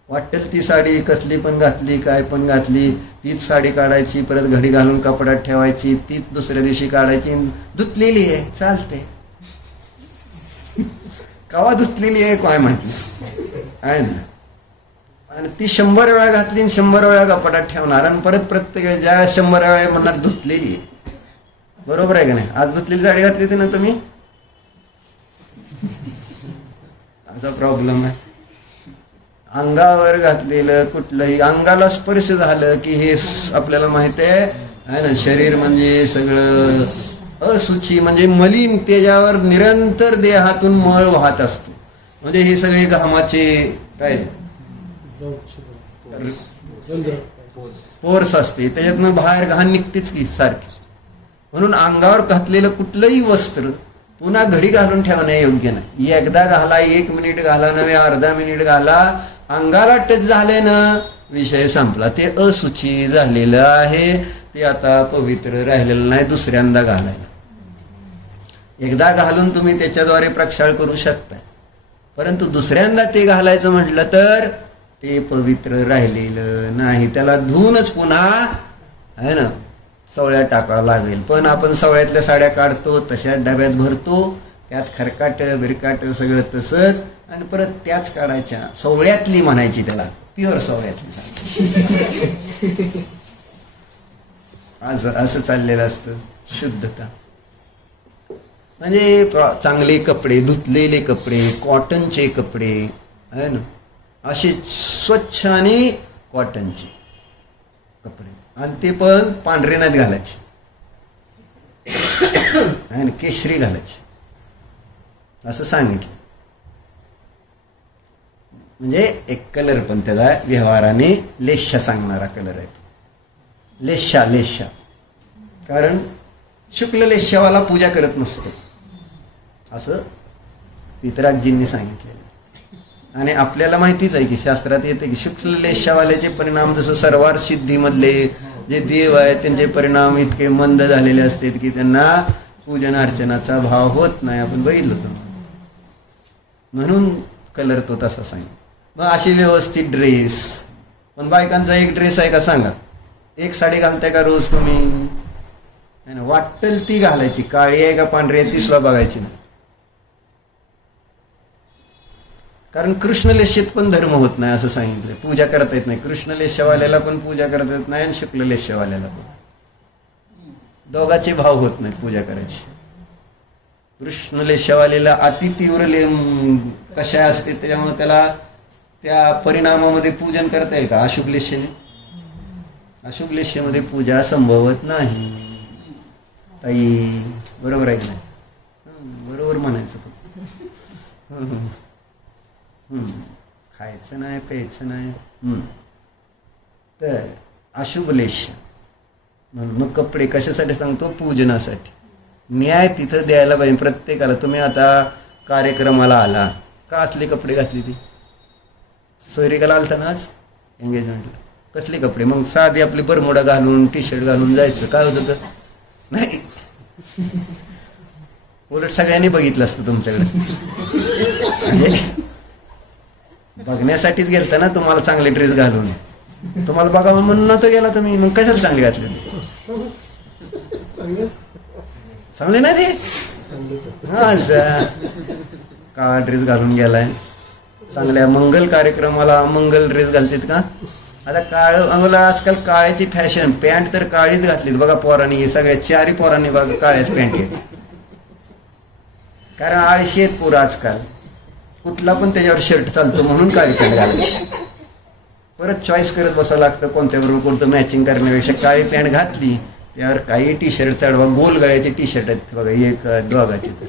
वाटेल ती साडी कसली पण घातली, काय पण घातली, तीच साडी काढायची, परत घडी घालून कपड्यात ठेवायची, तीच दुसऱ्या दिवशी काढायची. धुतलेली आहे चालते, कवा धुतलेली आहे काय माहिती आहे ना. आणि ती 100 वेळा घातली आणि 100 वेळा कपड्यात ठेवणार, आणि परत प्रत्येक ज्या 100 वेळा म्हणणार धुतलेली आहे. बरोबर आहे का नाही? आज धुतलेली साडी घातली होती ना तुम्ही, असा प्रॉब्लेम आहे. अंगावर घातलेलं कुठलंही, अंगाला स्पर्श झालं की हे आपल्याला माहित आहे ना, शरीर म्हणजे सगळं असुची, म्हणजे मलिन, त्याच्यावर निरंतर देहातून मळ वाहत असतो. म्हणजे हे सगळे घामाचे काय पोर्स असते, त्याच्यातनं बाहेर घाण निघतेच की सारखी. म्हणून अंगावर घातलेलं कुठलंही वस्त्र पुन्हा घडी घालून ठेवणे योग्य नाही. एकदा घाला, 1 मिनिट घाला, नव्हे अर्धा मिनिट घाला, अंगाला टच झाले ना विषय संपला. ते असुची झालेलं आहे, ते आता पवित्र राहिलेलं नाही दुसऱ्यांदा घालायला. एकदा घालून तुम्ही त्याच्याद्वारे प्रक्षाळ करू शकता, परंतु दुसऱ्यांदा ते घालायचं म्हटलं तर ते पवित्र राहिलेलं नाही. त्याला धुवूनच पुन्हा आहे ना सवळ्यात टाकावं लागेल. पण आपण सवळ्यातल्या साड्या काढतो, तशा डब्यात भरतो, त्यात खरकाट बिरकाट सगळं तसंच, आणि परत त्याच काढायच्या. सवळ्यातली म्हणायची त्याला, प्युअर सवळ्यातली साडी. असं चाललेलं असतं. शुद्धता म्हणजे चांगले कपडे, धुतलेले कपडे, कॉटनचे कपडे आहे ना, असे स्वच्छ आणि कॉटनचे कपडे, आणि ते पण पांढरे नाहीत घालायचे आहे ना, केशरी घालायचे असं सांगितलं. म्हणजे एक कलर पण त्याला व्यवहाराने लेश्या सांगणारा कलर आहे. लेश्या, कारण शुक्ल लेश्यावाला पूजा करत नसतो असं पितराजींनी सांगितलेलं. आणि आपल्याला माहितीच आहे की शास्त्रात येते की शुक्ल लेश्यावाल्याचे परिणाम, जसं सर्वार सिद्धीमधले जे देव आहेत त्यांचे परिणाम इतके मंद झालेले असतात की त्यांना पूजन अर्चनाचा भाव होत नाही. आपण बघितलं होतं. म्हणून कलर तो तसा सांगितलं. मग अशी व्यवस्थित ड्रेस, पण बायकांचा एक ड्रेस आहे का सांगा? एक साडी घालताय का रोज तुम्ही? वाटेल ती घालायची, काळी आहे का पांढरी आहे ती सुद्धा बघायची नाही. कारण कृष्णलेश्येत पण धर्म होत नाही असं सांगितलं. पूजा करता येत नाही कृष्णलेश्यवाल्याला, पण पूजा करता येत नाही आणि शुक्ललेश्यवाल्याला पण. दोघाचे भाव होत नाहीत पूजा करायची. कृष्णलेशावालेला अति तीव्र कशा असते त्याच्यामुळे त्याला त्या परिणामामध्ये पूजन करता येईल का? अशुभ लेशेने. अशुभ लेशेमध्ये पूजा संभवत नाही. ताई बरोबर आहे की नाही? बरोबर म्हणायचं फक्त. खायचं नाही प्यायचं नाही. तर अशुभ लेश म्हणून मग कपडे कशासाठी सांगतो? पूजनासाठी. न्याय तिथं द्यायला पाहिजे प्रत्येकाला. तुम्ही आता कार्यक्रमाला आला का असले कपडे घातले? ती सोयरिकाला आलता ना आज एंगेजमेंटला, कसले कपडे? मग साधी आपली बरमोडा घालून टी शर्ट घालून जायचं काय होतं? तर नाही, उलट सगळ्यांनी बघितलं असतं तुमच्याकडे. म्हणजे बघण्यासाठीच गेलता ना तुम्हाला चांगले ड्रेस घालून. तुम्हाला बघावं म्हणून नव्हतं गेला तुम्ही, मग कशाला चांगले घातले? चांगले नाही ते. हा, काळा ड्रेस घालून गेलाय. चांगल्या मंगल कार्यक्रमाला मंगल ड्रेस घालतात का? आता काळ अंगला आजकाल काळ्याची फॅशन. पॅन्ट तर काळीच घातलीत बघा पोरांनी. हे सगळ्या चारी पोरांनी बघा काळ्याच पॅन्ट आहेत. कारण आळशी आहेत पोरं आजकाल. कुठला पण त्याच्यावर शर्ट चालतो म्हणून काळी पॅन्ट घालायची. परत चॉईस करत बसावं लागतं कोणत्या बरोबर कोणतं मॅचिंग करण्यापेक्षा काळी पॅन्ट घातली त्यावर काही टी शर्ट चढवा. गोल गळ्याचे टी शर्ट आहेत बघा, एक दोघाचे तर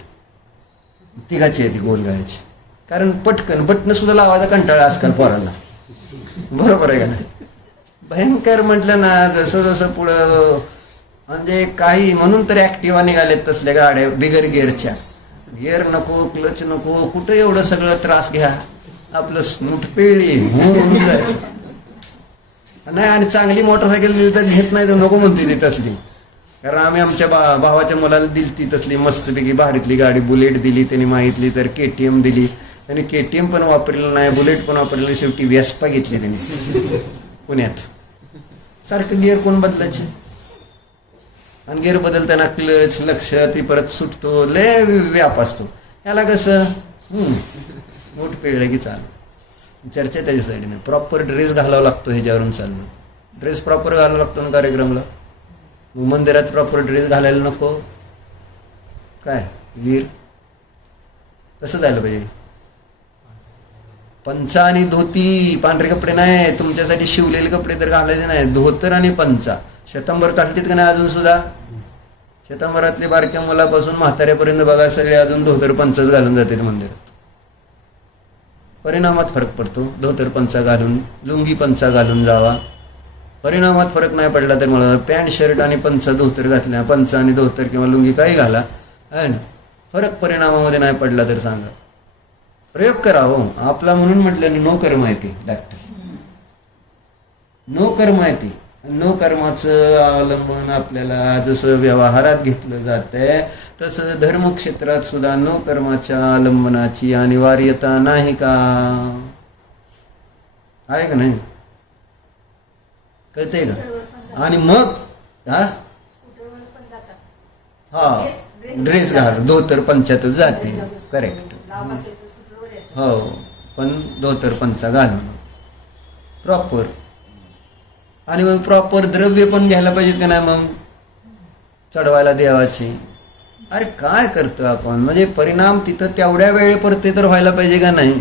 तिघाची आहे ती गोल गळ्याची. कारण पटकन बटणं सुद्धा लावायचा कंटाळा आजकाल पोरांना. बरोबर आहे का नाही? भयंकर म्हटलं ना जसं जसं पुढं म्हणजे काही म्हणून तर ऍक्टिव्हा निघालेत तसल्या गाड्या बिगर गिअरच्या. गिअर नको, क्लच नको, कुठं एवढं सगळं त्रास घ्या. आपलं स्मूथ पेळी होऊन जायचं नाही. आणि चांगली मोटरसायकल दिली तर घेत नाही तर नको म्हणते ती तसली. कारण आम्ही आमच्या भावाच्या मुलाला दिली ती तसली मस्तपैकी भारीतली गाडी. बुलेट दिली त्यांनी मागितली तर KTM दिली. त्यांनी KTM पण वापरलेलं नाही, बुलेट पण वापरलेलं. शेवटी व्यास्पा घेतली त्यांनी पुण्यात. सारखं गिअर कोण बदलायचे? आणि गिअर बदलताना क्लच लक्ष ती परत सुटतो. लय व्याप असतो. याला कसं मोठ पेळलं की चालू. चर्चा त्याच्यासाठी नाही. प्रॉपर ड्रेस घालावा लागतो. ह्याच्यावरून चाललं. ड्रेस प्रॉपर घालावा लागतो ना कार्यक्रमाला. मंदिरात प्रॉपर ड्रेस घालायला नको काय? वीर कसं जायला पाहिजे? पंचा आणि धोती, पांढरे कपडे नाही. तुमच्यासाठी शिवलेले कपडे तर घालायचे नाही. धोतर आणि पंचा. शतंभर काढलीत का नाही अजून सुद्धा? शतंभरातले बारक्या मुलापासून म्हाताऱ्यापर्यंत बघा सगळे अजून धोतर पंचाच घालून जातात मंदिरात. परिणामात फरक पडतो. धोतर पंचा घालून, लुंगी पंचा घालून जावा. परिणामात फरक नाही पडला तर मला पॅन्ट शर्ट आणि पंचा धोतर घातल्या, पंचा आणि धोतर किंवा लुंगी काही घाला आहे ना, फरक परिणामामध्ये नाही पडला तर सांगा. प्रयोग करा हो आपला. म्हणून म्हटलं नो कर्म आहे ते डॉक्टर. नो कर्म आहे ते. नो कर्माचं अवलंबन आपल्याला जसं व्यवहारात घेतलं जातंय तसं धर्मक्षेत्रात सुद्धा नो कर्माच्या अवलंबनाची अनिवार्यता नाही का? आहे का नाही? कळतंय का? आणि मग हा ड्रेस घाल, धोतर पंचातच जाते. करेक्ट. हो, पण धोतर पंचा घालून प्रॉपर. आणि मग प्रॉपर द्रव्य पण घ्यायला पाहिजेत का नाही मग चढवायला देवाची? अरे काय करतो आपण? म्हणजे परिणाम तिथं तेवढ्या वेळेपुरते तर व्हायला पाहिजे का नाही?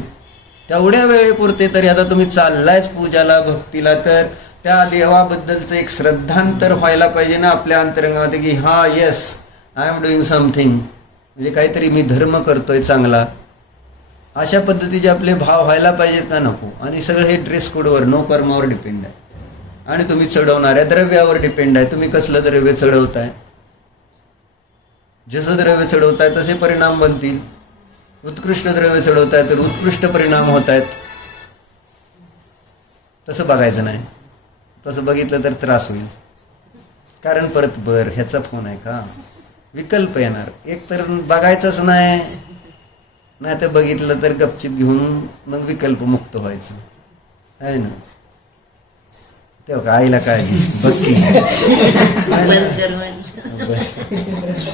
तेवढ्या वेळेपुरते तरी आता तुम्ही चाललायच पूजाला भक्तीला तर त्या देवाबद्दलचं एक श्रद्धांतर व्हायला पाहिजे ना आपल्या अंतरंगामध्ये की हा yes I am doing something, म्हणजे काहीतरी मी धर्म करतोय चांगला. अशा पद्धतीचे आपले भाव व्हायला पाहिजेत का नको? आणि सगळं हे ड्रेस कोडवर नो कर्मावर डिपेंड आहे. आणि तुम्ही चढवणाऱ्या द्रव्यावर डिपेंड आहे. तुम्ही कसलं द्रव्य चढवताय, जसं द्रव्य चढवताय तसे परिणाम बनतील. उत्कृष्ट द्रव्य चढवताय तर उत्कृष्ट परिणाम होत आहेत. तसं बघायचं नाही. तसं बघितलं तर त्रास होईल. कारण परत बर ह्याचा फोन आहे का विकल्प येणार. एक तर बघायचंच नाही, नाही तर बघितलं तर गपचिप घेऊन मग विकल्प मुक्त व्हायचं आहे ना. तेव्हा आईला काळजी बघती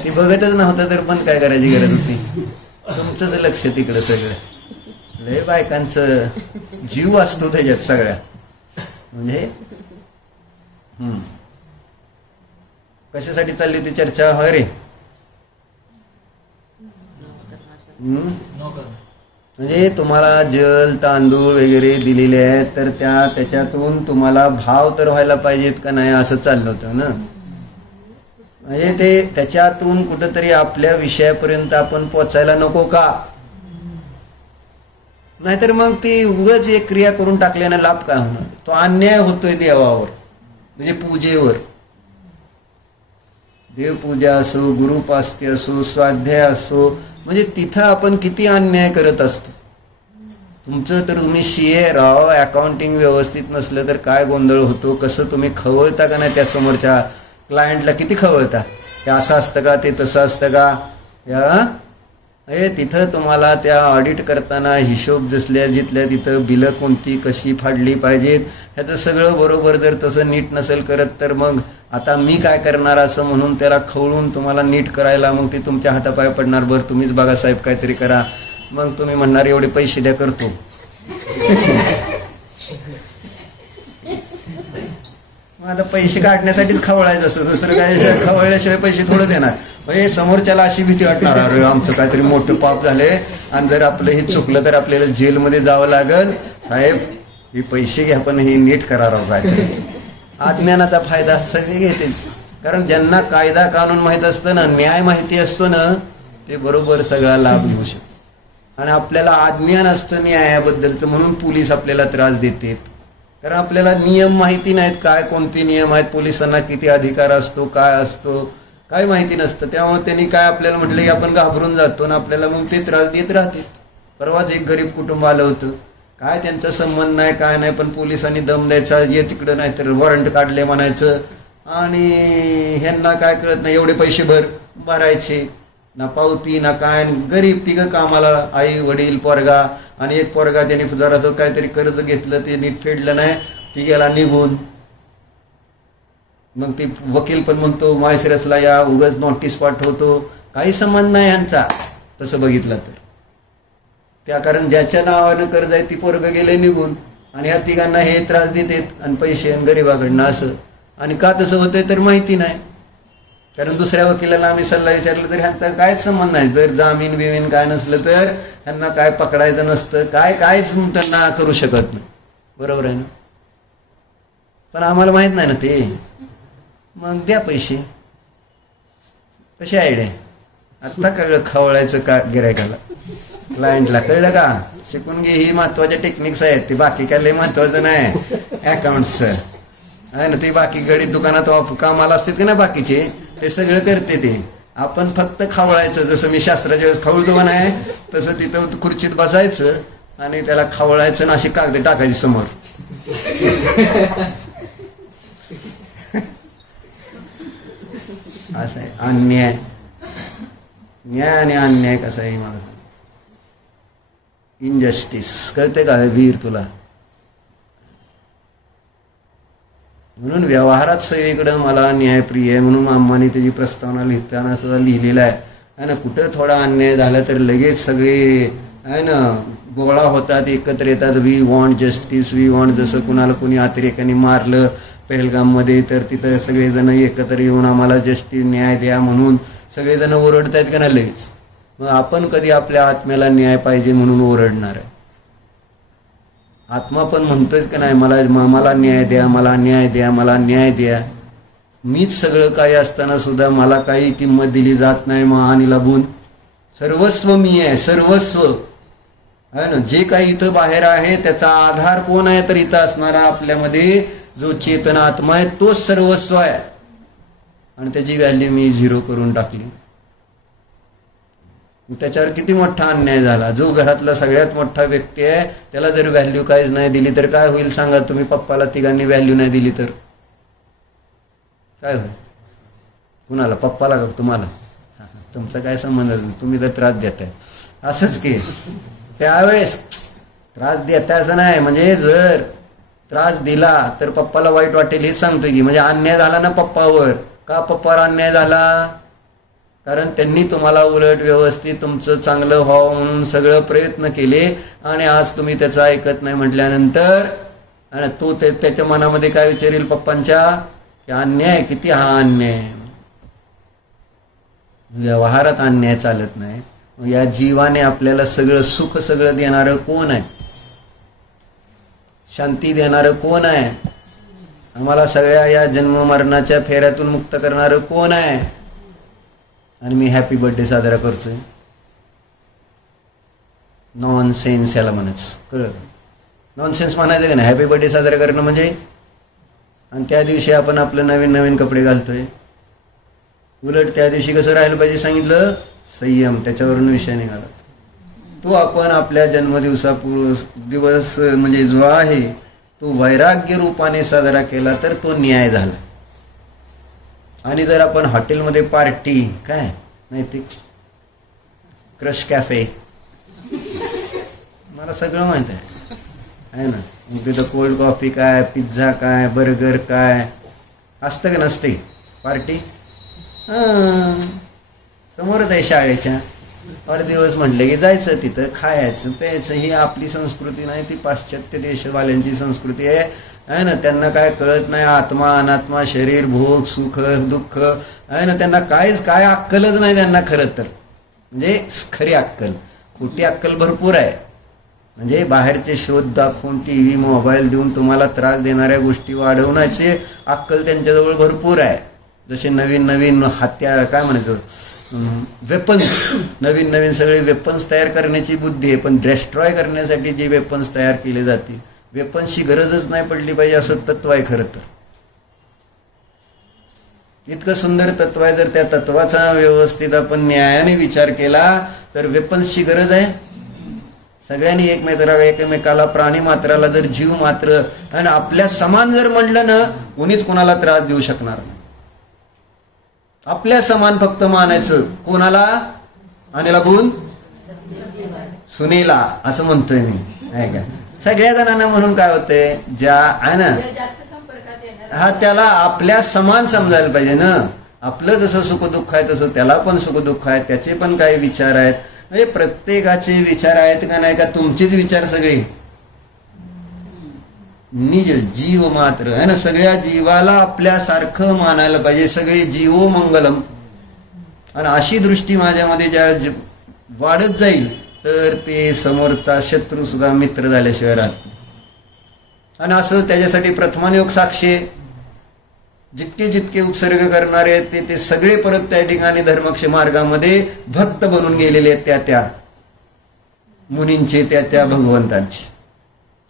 ती बघतच नव्हतं तर पण काय करायची गरज होती? तुमचंच लक्ष तिकडं सगळं. लय बायकांचं जीव असतो त्याच्यात सगळ्या. म्हणजे कशासाठी चालली होती चर्चा? होय रे, म्हणजे तुम्हाला जल तांदूळ वगैरे दिलेले आहेत, तर त्याच्यातून तुम्हाला भाव तर व्हायला पाहिजेत का नाही, असं चाललं होतं ना. म्हणजे ते त्याच्यातून कुठंतरी आपल्या विषयापर्यंत आपण पोचायला नको का? नाहीतर मग ती उगाच एक क्रिया करून टाकल्याने लाभ काय होणार? तो अन्याय होतोय देवावर, म्हणजे पूजेवर. देवपूजा असो, गुरुपास्ते असो, स्वाध्याय असो, म्हणजे तिथं आपण किती अन्याय करत असतो. तुमचं तर तुम्ही CA राव, अकाउंटिंग व्यवस्थित नसलं तर काय गोंधळ होतो. कसं तुम्ही खवळता का नाही त्या समोरच्या क्लायंटला, किती खवळता. हे असं असतं का, ते तसं असतं का. तिथं तुम्हाला त्या ऑडिट करताना हिशोब जिथल्या तिथं बिलं कोणती कशी फाडली पाहिजेत ह्याचं सगळं बरोबर जर तसं नीट नसेल करत, तर मग आता मी काय करणार असं म्हणून त्याला खवळून तुम्हाला नीट करायला मग ते तुमच्या हातापाय पडणार. बरं तुम्हीच बघा साहेब काहीतरी करा. मग तुम्ही म्हणणार एवढे पैसे द्या करतो. मग आता पैसे काढण्यासाठीच खवळायचं असं, दुसरं काय खवळल्याशिवाय पैसे थोडं देणार. म्हणजे समोरच्याला अशी भीती वाटणार, अरे आमचं काहीतरी मोठं पाप झाले आणि जर आपलं हे चुकलं तर आपल्याला जेलमध्ये जावं लागल. साहेब हे पैसे घ्या पण हे नीट करा राव काहीतरी. अज्ञानाचा फायदा सगळे घेते, कारण ज्यांना कायदा कानून माहीत असतं ना, न्याय माहिती असतो ना, ते बरोबर सगळा लाभ घेऊ शकतो. आणि आपल्याला अज्ञान असतं न्यायाबद्दलचं, म्हणून पोलीस आपल्याला त्रास देतात. कारण आपल्याला नियम माहिती नाहीत, काय कोणते नियम आहेत, पोलिसांना किती अधिकार असतो, काय असतो, काय माहिती नसतं. त्यामुळे त्यांनी काय आपल्याला म्हटलं की आपण घाबरून जातो आणि आपल्याला मग ते त्रास देत राहते. परवाच एक गरीब कुटुंब आलं होतं, काय त्यांचा संबंध नाही काय नाही, पण पोलिसांनी दम द्यायचा, ये तिकडं नाही तर वॉरंट काढले म्हणायचं. आणि ह्यांना काय कळत नाही, एवढे पैसे भरायचे ना, पावती ना काय. गरीब तिघं कामाला, आई वडील पोरगा, आणि एक पोरगा त्याने जराचं काहीतरी कर्ज घेतलं, ते नीट फेडलं नाही, ती गेला निघून. मग ती वकील पण म्हणतो माळशिरसला या, उगाच नोटीस पाठवतो. काही संबंध नाही यांचा तसं बघितलं तर. त्या कारण ज्याच्या नावानं कर्ज आहे ती पोरगं गेले निघून, आणि ह्या तिघांना हे त्रास देतात आणि पैसे आणि गरीबाकडनं असं. आणि का तसं होतंय तर माहिती नाही, कारण दुसऱ्या वकिलाला आम्ही सल्ला विचारलं तर ह्यांचा कायच संबंध नाही. जर जामीन बिमीन काय नसलं तर ह्यांना काय पकडायचं नसतं, कायच त्यांना करू शकत नाही. बरोबर आहे ना. पण आम्हाला माहित नाही ना ते. मग द्या पैसे. कशी आयडिया? आत्ता कळलं खवळायचं का गिरायकाला, क्लायंटला कळलं का? शिकून घे, ही महत्वाच्या टेक्निक्स आहेत. ते बाकी काय लय महत्वाचं नाही. अकाउंट्सचं आहे ना, ते बाकी गडीत दुकानात कामाला असतात की ना बाकीचे, ते सगळं करते ते. आपण फक्त खवळायचं. जसं मी शास्त्राच्या वेळेस खवळतो का नाही, तसं तिथं खुर्चीत बसायचं आणि त्याला खवळायचं आणि अशी कागद टाकायची समोर. असं आहे अन्याय. न्याय आणि अन्याय कसा आहे मला सांग. इनजस्टिस कळते का वीर तुला? म्हणून व्यवहारात सगळीकडं मला न्यायप्रिय आहे. म्हणून अम्माने त्याची प्रस्तावना लिहिताना सुद्धा लिहिलेला आहे ना, कुठं थोडा अन्याय झाला तर लगेच सगळे आहे ना गोळा होतात, एकत्र येतात. We want justice, we want. जसं कुणाला कोणी अतिरेकाने मारलं पहलगाममध्ये, तर तिथं सगळेजण एकत्र येऊन आम्हाला जस्टिस, न्याय द्या म्हणून सगळेजण ओरडत आहेत का ना लगेच. मग आपण कधी आपल्या आत्म्याला न्याय पाहिजे म्हणून ओरडणार आहे? आत्मा पण म्हणतोय का नाही, मला न्याय द्या, मला न्याय द्या, मला न्याय द्या. मीच सगळं काही असताना सुद्धा मला काही किंमत दिली जात नाही. मग आणि लाभून सर्वस्व मी आहे, सर्वस्व आहे ना. जे काही इथं बाहेर आहे त्याचा आधार कोण आहे, तर इथं असणारा आपल्यामध्ये जो चेतन आत्मा आहे तोच सर्वस्व आहे. आणि त्याची व्हॅल्यू मी 0 करून टाकली. त्याच्यावर किती मोठा अन्याय झाला. जो घरातला सगळ्यात मोठा व्यक्ती आहे त्याला जर व्हॅल्यू काहीच नाही दिली तर काय होईल सांगा तुम्ही? पप्पाला तिघांनी व्हॅल्यू नाही दिली तर काय होईल? कुणाला? पप्पाला का तुम्हाला? तुमचा काय संबंध? तुम्ही तर त्रास देताय. असंच की त्यावेळेस त्रास देताय असं नाही, म्हणजे जर त्रास दिला तर पप्पाला वाईट वाटेल हेच सांगतो की. म्हणजे अन्याय झाला ना पप्पावर. का पप्पावर अन्याय झाला? कारण त्यांनी तुम्हाला उलट व्यवस्थित तुमचं चांगलं व्हावं म्हणून सगळं प्रयत्न केले, आणि आज तुम्ही त्याचं ऐकत नाही म्हटल्यानंतर आणि तो त्याच्या मनामध्ये काय विचारेल पप्पांच्या की अन्याय किती, हा अन्याय. व्यवहारात अन्याय चालत नाही। या जीवाने आपल्याला सगळं सुख सगळं देणारं कोण आहे? शांती देणारं कोण आहे? आम्हाला सगळ्या या जन्म मरणाच्या फेऱ्यातून मुक्त करणारं कोण आहे? आणि मी हॅपी बर्थडे साजरा करतोय। नॉनसेन्स याला म्हणायचं, कळलं? नॉनसेन्स म्हणायचं का नाही हॅपी बर्थडे साजरा करणं म्हणजे? आणि त्या दिवशी आपण आपलं नवीन नवीन कपडे घालतोय। उलट त्या दिवशी कसं राहायला पाहिजे सांगितलं? संयम, त्याच्यावरून विषय निघाला। तो आपण आपल्या दिवस म्हणजे जो आहे तो वैराग्य रूपाने साजरा केला तर तो न्याय झाला। आणि जर आपण हॉटेलमध्ये पार्टी काय नैतिक क्रश कॅफे, मला सगळं माहित आहे ना, तिथं कोल्ड कॉफी काय, पिझ्झा काय, बर्गर काय असतं का नसते? पार्टी समोरच आहे शाळेच्या, वाढदिवस म्हटलं की जायचं तिथं, खायचं प्यायचं। ही आपली संस्कृती नाही, ती पाश्चात्य देशवाल्यांची संस्कृती आहे ना। त्यांना काय कळत नाही आत्मा अनात्मा, शरीर, भोग, सुख दुःख आहे ना, त्यांना काय अक्कलच नाही त्यांना खरं तर। म्हणजे खरी अक्कल, खोटी अक्कल भरपूर आहे। म्हणजे बाहेरचे शोध दाखवून टीव्ही मोबाईल देऊन तुम्हाला त्रास देणाऱ्या गोष्टी वाढवण्याची अक्कल त्यांच्याजवळ भरपूर आहे। जसे नवीन नवीन हत्यार काय म्हणायचं वेपन्स, नवीन नवीन सगळे वेपन्स तयार करण्याची बुद्धी आहे, पण डिस्ट्रॉय करण्यासाठी जे वेपन्स तयार केले जातील, वेपन्सची गरजच नाही पडली पाहिजे असं तत्व आहे खरं तर। इतकं सुंदर तत्व आहे, जर त्या तत्वाचा व्यवस्थित आपण न्यायाने विचार केला तर वेपन्सची गरज आहे? सगळ्यांनी एकमेकाला प्राणी मात्राला जर जीव मात्र आणि आपल्या समान जर म्हणलं ना, कोणीच कोणाला त्रास देऊ शकणार नाही। आपल्या समान फक्त मानायचं, कोणाला? आणि लागून सुनेला असं म्हणतोय मी, आहे का? सगळ्या जणांना म्हणून काय होतंय, ज्या आहे ना हा त्याला आपल्या समान समजायला पाहिजे ना। आपलं जसं सुखदुःख आहे तसं त्याला पण सुखदुःख आहे, त्याचे पण काही विचार आहेत। म्हणजे प्रत्येकाचे विचार आहेत का नाही का? तुमचेच विचार सगळे निज जीव मात्र आहे ना, सगळ्या जीवाला आपल्यासारखं मानायला पाहिजे, सगळे जीवो मंगलम। आणि अशी दृष्टी माझ्यामध्ये ज्या वाढत जाईल तर ते समोरचा शत्रू सुद्धा मित्र झाल्याशिवाय राहत नाही। आणि असं त्याच्यासाठी प्रथमानुयोग साक्षी, जितके जितके उपसर्ग करणारे आहेत ते सगळे परत त्या ठिकाणी धर्मक्ष मार्गामध्ये भक्त बनून गेलेले आहेत, त्या मुनींचे, त्या भगवंतांचे।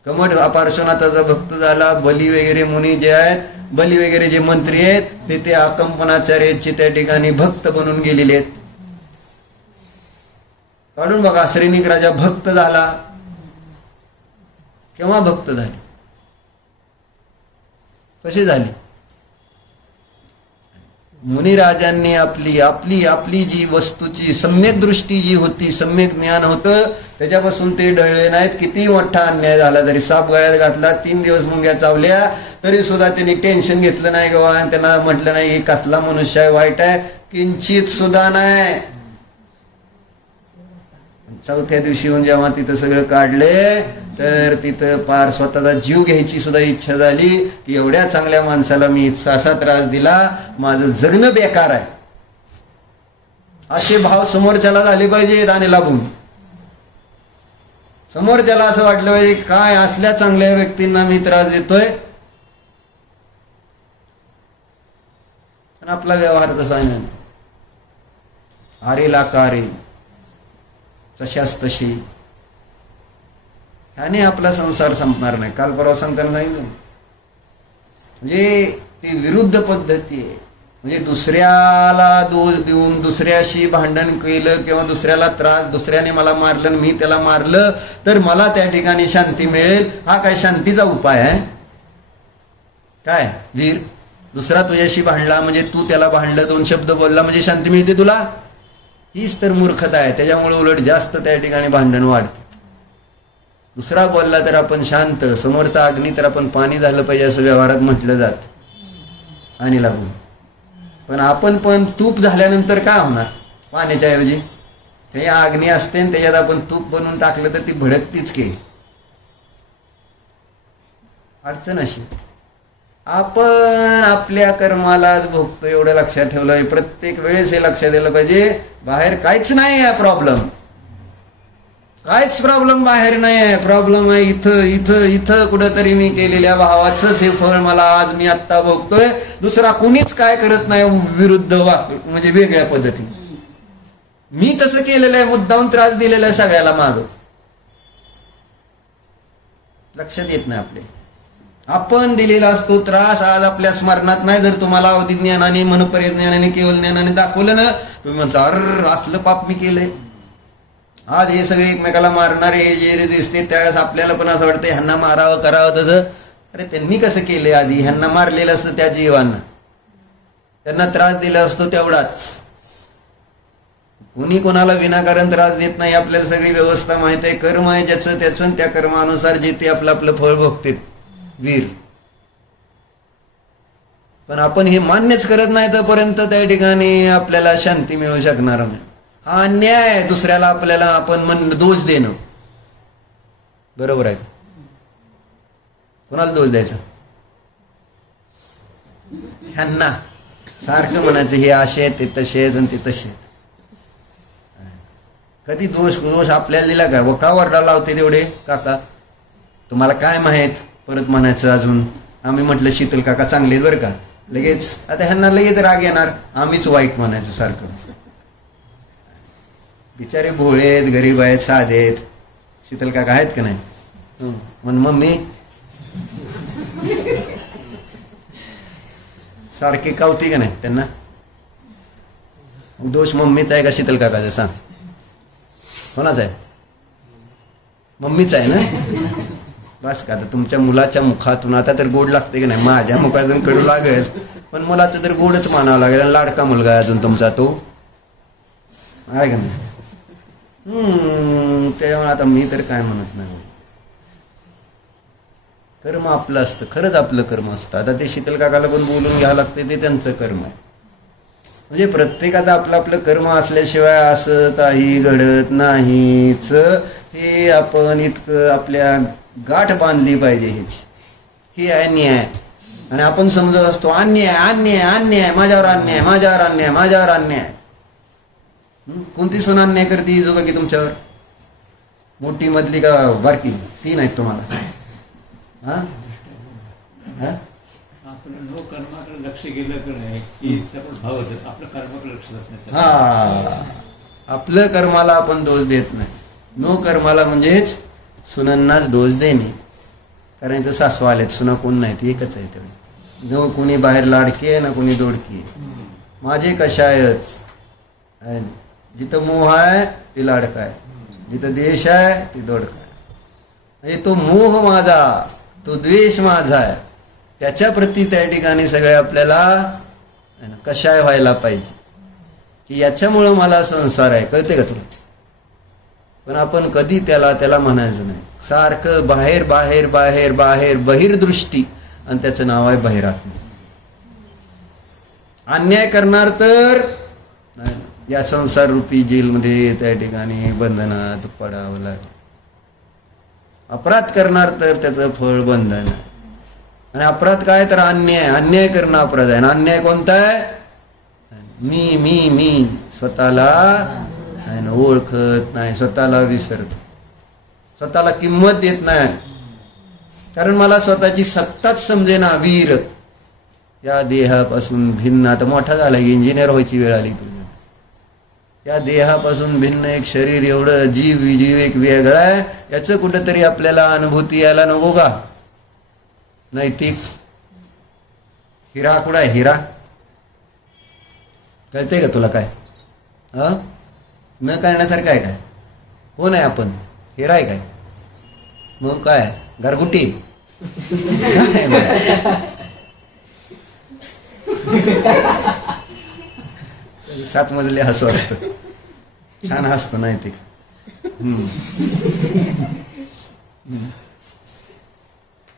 कमठ पार्श्वनाथाचा भक्त झाला, बली वगैरे मुनी जे आहेत, बली वगैरे जे मंत्री आहेत ते अकंपनाचार्याचे त्या ठिकाणी भक्त बनून गेलेले आहेत। काढून बघा, श्रेणिक राजा भक्त झाला, केव्हा भक्त झाले, कशी झाली? मुनिराजांनी आपली आपली आपली जी वस्तूची सम्यक दृष्टी जी होती, सम्यक ज्ञान होतं, त्याच्यापासून ते डळले नाहीत। किती मोठा अन्याय झाला तरी, साप गळ्यात घातला, 3 दिवस मुंग्या चावल्या तरी सुद्धा त्यांनी टेन्शन घेतलं नाही गवा। त्यांना म्हटलं नाही हे कसला मनुष्य आहे, वाईट आहे, किंचित सुद्धा नाही। चौथ्या दिवशी येऊन जेव्हा तिथं सगळं काढले तर तिथं पार स्वतःचा जीव घ्यायची सुद्धा इच्छा झाली की एवढ्या चांगल्या माणसाला मी असा त्रास दिला, माझं जगणं बेकार आहे। असे भाव समोरच्याला झाले पाहिजेत। आणि लागून समोरच्याला असं वाटलं पाहिजे काय असल्या चांगल्या व्यक्तींना मी त्रास देतोय, पण आपला व्यवहार तसा नाही। आरेला कारे तशाच तशी, ह्याने आपला संसार संपणार नाही। काल परवा सांगताना सांगितलं, म्हणजे ती विरुद्ध पद्धती आहे। म्हणजे दुसऱ्याला दोष देऊन दुसऱ्याशी भांडण केलं किंवा दुसऱ्याला त्रास, दुसऱ्याने मला मारलं आणि मी त्याला मारलं तर मला त्या ठिकाणी शांती मिळेल, हा काय शांतीचा उपाय आहे काय? वीर, दुसरा तुझ्याशी भांडला म्हणजे तू त्याला भांडलं, 2 शब्द बोलला म्हणजे शांती मिळते तुला? हीच तर मूर्खता आहे। त्याच्यामुळे उलट जास्त त्या ठिकाणी भांडण वाढते। दुसरा बोलला तर आपण शांत, समोरचा अग्नी तर आपण पाणी झालं पाहिजे असं व्यवहारात म्हटलं जात। आणि लागून पण आपण पण तूप झाल्यानंतर काय होणार? पाण्याच्या ऐवजी ते अग्नी असते आणि त्याच्यात आपण तूप बनवून टाकलं तर ती भडकतीच की, अडचण अशी। आपण आपल्या कर्मालाच भोगतो, एवढं लक्षात ठेवलं. प्रत्येक वेळेस हे लक्षात दिलं पाहिजे. बाहेर काहीच नाही आहे प्रॉब्लेम, काहीच प्रॉब्लेम बाहेर नाही आहे. प्रॉब्लेम आहे इथं इथं इथं कुठंतरी मी केलेल्या भावाचंच हे फळ मला आज मी आत्ता भोगतोय. दुसरा कुणीच काय करत नाही विरुद्ध म्हणजे वेगळ्या पद्धतीने. मी तसं केलेलं आहे, मुद्दाम त्रास दिलेला आहे सगळ्याला माग. लक्षात येत नाही आपले. आपण दिलेला असतो त्रास आज आपल्या स्मरणात नाही. जर तुम्हाला अवधी ज्ञानाने, मनपर्यंत ज्ञानाने, केवळ ज्ञानाने दाखवलं ना, तुम्ही म्हणता अर असलं पाप मी केलंय. आज हे सगळे एकमेकाला मारणारे हे जे दिसते त्यावेळेस आपल्याला पण असं वाटतं ह्यांना मारावं करावं तसं. अरे त्यांनी कसं केलंय? आधी ह्यांना मारलेलं असतं त्या जीवांना, त्यांना त्रास दिला असतो तेवढाच. कुणी कोणाला विनाकारण त्रास देत नाही. आपल्याला सगळी व्यवस्था माहित आहे. कर्म आहे ज्याचं त्याचं, त्या कर्मानुसार जे ते आपलं आपलं फळ भोगते वीर. पण आपण हे मान्यच करत नाही तोपर्यंत त्या ठिकाणी आपल्याला शांती मिळू शकणार नाही. हा अन्याय आहे दुसऱ्याला आपल्याला आपण दोष देणं. बरोबर आहे? कोणाला दोष द्यायचा? ह्यांना सारखं म्हणायचं हे असे आहेत, ते तसे आहेत आणि ते तसे आहेत. कधी दोष आपल्याला दिला का? व का वरडा लावते तेवढे काका? तुम्हाला काय माहित? परत म्हणायचं अजून. आम्ही म्हटलं शीतल काका चांगले बरं का, लगेच आता ह्यांना लगेच राग येणार, आम्हीच वाईट म्हणायचं सारखं. बिचारे भोळे आहेत, गरीब आहेत, साधे आहेत. शीतल काका आहेत का नाही? म्हण मम्मी सारखे कावती का नाही त्यांना? दोष मम्मीचा आहे का शीतल काकाचा? सांग कोणाचा आहे? मम्मीचा आहे ना? बस का? आता तुमच्या मुलाच्या मुखातून आता तर गोड लागते की नाही? माझ्या मुखातून कडू लागेल, पण मुलाचं तर गोडच मानावं लागेल. आणि लाडका मुलगा आहे अजून तुमचा, तो आहे का नाही? त्यामुळे आता मी तर काय म्हणत नाही. कर्म आपलं असतं, खरंच आपलं कर्म असतं. आता ते शीतल काकाला पण बोलून घ्यावं लागतं, ते त्यांचं कर्म आहे. म्हणजे प्रत्येकाचं आपलं आपलं कर्म असल्याशिवाय असं काही घडत नाहीच. हे आपण इतकं आपल्या गाठ बांधली पाहिजे. ही आहे न्याय. आणि आपण समजत असतो अन्याय अन्याय अन्याय, माझ्यावर अन्याय, माझ्यावर अन्याय, माझ्यावर अन्याय. कोणती सून अन्याय करते जो का की तुमच्यावर? मोठी, मधली का बारकी? तीन आहेत तुम्हाला. हा आपण नो कर्माकडे लक्ष गेलं की नाही की भाव होतात, आपलं कर्माकडे लक्ष जात नाही. हा, आपलं कर्माला आपण दोष देत नाही. नो कर्माला म्हणजेच सुनांनाच दोष देणे. कारण इथं सासवा आलेत, सुना कोण नाही, ती एकच आहे तेवढी. न कोणी बाहेर लाडकी आहे ना कोणी दोडकी आहे. माझे कशायच. जिथं मोह आहे ती लाडका आहे, जिथं देश आहे ती दोडका आहे. म्हणजे तो मोह माझा, तो द्वेष माझा आहे, त्याच्या प्रती त्या ठिकाणी सगळे आपल्याला कशाय व्हायला पाहिजे की याच्यामुळं मला संसार आहे. कळते का तुला? पण आपण कधी त्याला म्हणायचं नाही. सारखं बाहेर बाहेर बाहेर बाहेर बहिर्दृष्टी, आणि त्याचं नाव आहे बहिरात्म. अन्याय करणार तर या संसार रूपी जेलमध्ये त्या ठिकाणी बंधनात पडावं लागेल. अपराध करणार तर त्याचं फळ बंधन आहे. आणि अपराध काय? तर अन्याय. अन्याय करणं अपराध आहे. आणि अन्याय कोणता आहे? मी मी मी स्वतःला ओळखत नाही, स्वतःला विसरत, स्वतःला किंमत देत नाही. कारण मला स्वतःची सत्ताच समजेना. वीर या देहापासून भिन्न. आता मोठा झाला की इंजिनियर व्हायची वेळ आली तुझी. या देहापासून भिन्न एक शरीर, एवढं जीव एक वेगळा आहे, याचं कुठंतरी आपल्याला अनुभूती यायला नको का? नैतिक हिरा कुठं आहे? हिरा कळते का तुला? काय न कळण्यासारखं आहे काय? कोण आहे आपण? हिरा आहे काय? मग काय गारगुटी? सात मजले हसू असतं, छान हसतं नैतिक.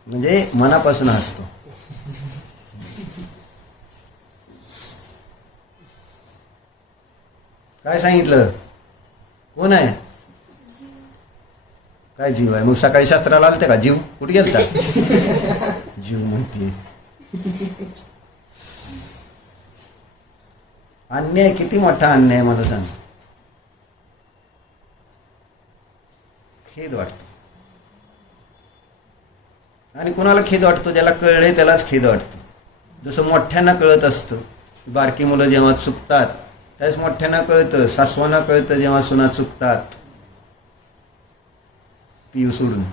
म्हणजे मनापासून हसतो. काय सांगितलं? कोण आहे? काय जीव आहे? मग सकाळी शास्त्राला आलते का? जीव कुठे गेलता? जीव म्हणते अन्याय किती मोठा अन्याय मला सांग. खेद वाटतो. आणि कुणाला खेद वाटतो? ज्याला कळले त्यालाच खेद वाटतो. जसं मोठ्यांना कळत असतं, बारकी मुलं जेव्हा चुकतात त्यावेळेस मोठ्यांना कळतं, सासवांना कळतं जेव्हा सुना चुकतात पिऊ सोडून,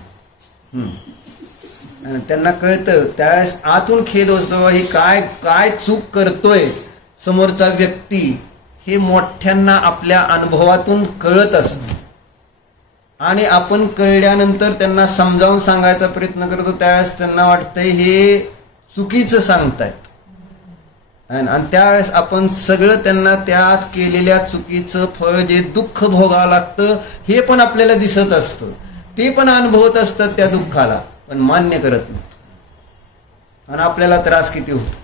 आणि त्यांना कळतं त्यावेळेस आतून खेद असतो. ही काय काय चूक करतोय समोरचा व्यक्ती, हे मोठ्यांना आपल्या अनुभवातून कळत असतं. आणि आपण कळल्यानंतर त्यांना समजावून सांगायचा प्रयत्न करतो, त्यावेळेस त्यांना वाटतंय हे चुकीचं सांगतायत. आणि त्यावेळेस आपण सगळं त्यांना त्या केलेल्या चुकीचं फळ, जे दुःख भोगावं लागतं, हे पण आपल्याला दिसत असतं. ते पण अनुभवत असतात त्या दुःखाला, पण मान्य करत नाही. आणि आपल्याला त्रास किती होतो.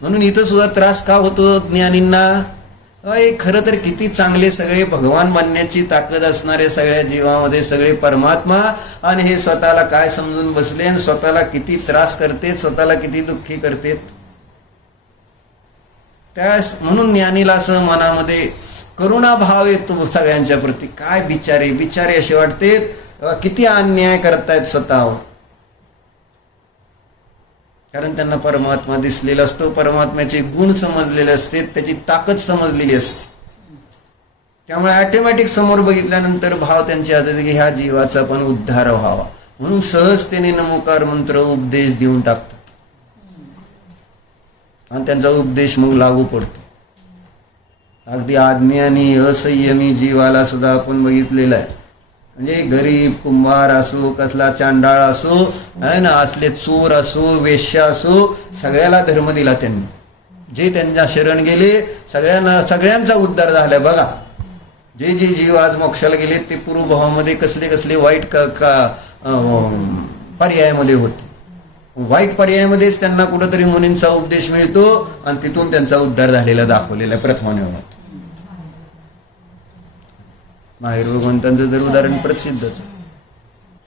म्हणून इथं सुद्धा त्रास का होतो ज्ञानींना? खरं तर किती चांगले सगळे भगवान मानण्याची ताकद असणारे सगळ्या जीवामध्ये सगळे परमात्मा, आणि हे स्वतःला काय समजून बसले, आणि स्वतःला किती त्रास करतेत, स्वतःला किती दुःखी करतेत. त्यावेळेस म्हणून ज्ञानीला असं मनामध्ये करुणा भाव येतो सगळ्यांच्या प्रती. काय बिचारे बिचारे असे वाटते, किती अन्याय करतायत स्वतःवर. कारण त्यांना परमात्मा दिसलेला असतो, परमात्म्याचे गुण समजलेले असते, त्याची ताकद समजलेली असते. त्यामुळे ऑटोमॅटिक समोर बघितल्यानंतर भाव त्यांच्या हातात की ह्या जीवाचा पण उद्धार व्हावा, म्हणून सहजतेने नमोकार मंत्र उपदेश देऊन टाकतात. आणि त्यांचा उपदेश मग लागू पडतो. अगदी अज्ञानी असंयमी जीवाला सुद्धा आपण बघितलेलं आहे. म्हणजे गरीब कुंभार असो, कसला चांडाळ असो, है ना, असले चोर असो, वेश्या असो, सगळ्याला धर्म दिला त्यांनी. जे त्यांच्या शरण गेले सगळ्यांचा उद्धार झाला. बघा, जे जे जीव आज मोक्षाला गेले ते पूर्वभावामध्ये कसले कसले वाईट पर्यायामध्ये होते. वाईट पर्यायामध्येच त्यांना कुठंतरी मुनींचा उपदेश मिळतो, आणि तिथून त्यांचा उद्धार झालेला दाखवलेला प्रथमाने. माहेर भगवंतांचं जर उदाहरण प्रसिद्धच.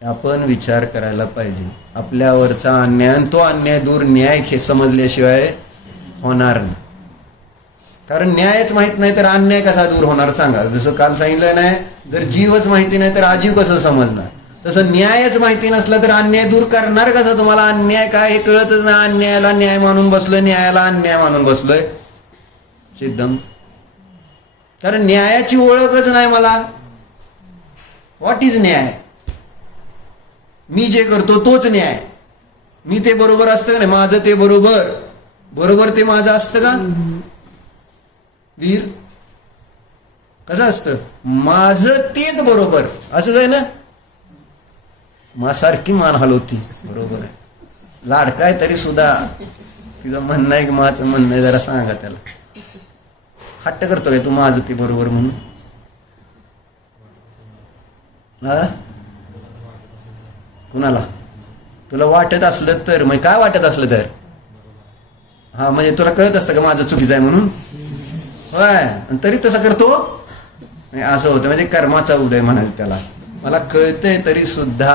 आपण विचार करायला पाहिजे आपल्यावरचा अन्याय, तो अन्याय दूर न्याय समजल्याशिवाय होणार नाही. कारण न्यायच माहित नाही तर अन्याय कसा दूर होणार सांगा. जसं काल सांगितलं नाही, जर जीवच माहिती नाही तर आजीव कसं समजणार, तसं न्यायच माहिती नसला तर अन्याय दूर करणार कसं? तुम्हाला अन्याय काय हे कळतच नाही. अन्यायाला न्याय मानून बसलोय, न्यायाला अन्याय मानून बसलोय सिद्धम. कारण न्यायाची ओळखच नाही मला. व्हॉट इज न्याय? मी जे करतो तोच न्याय. मी ते बरोबर असतं का नाही? माझं ते बरोबर, बरोबर ते माझं असतं का वीर? कसं असतं? माझं तेच बरोबर असंच आहे ना. सारखी मान हलवती, बरोबर आहे. लाडका आहे तरी सुद्धा तिचं म्हणणं आहे की माझं म्हणणं आहे, जरा सांगा त्याला. हट्ट करतो काय तू माझं ते बरोबर म्हणून? हा, कुणाला? तुला वाटत असलं तर, मग काय वाटत असलं तर? हा, म्हणजे तुला कळत असतं का माझं चुकीचं आहे म्हणून? होय, तरी तसं करतो. असं होतं म्हणजे कर्माचा उदय म्हणायचं त्याला. मला कळतंय तरी सुद्धा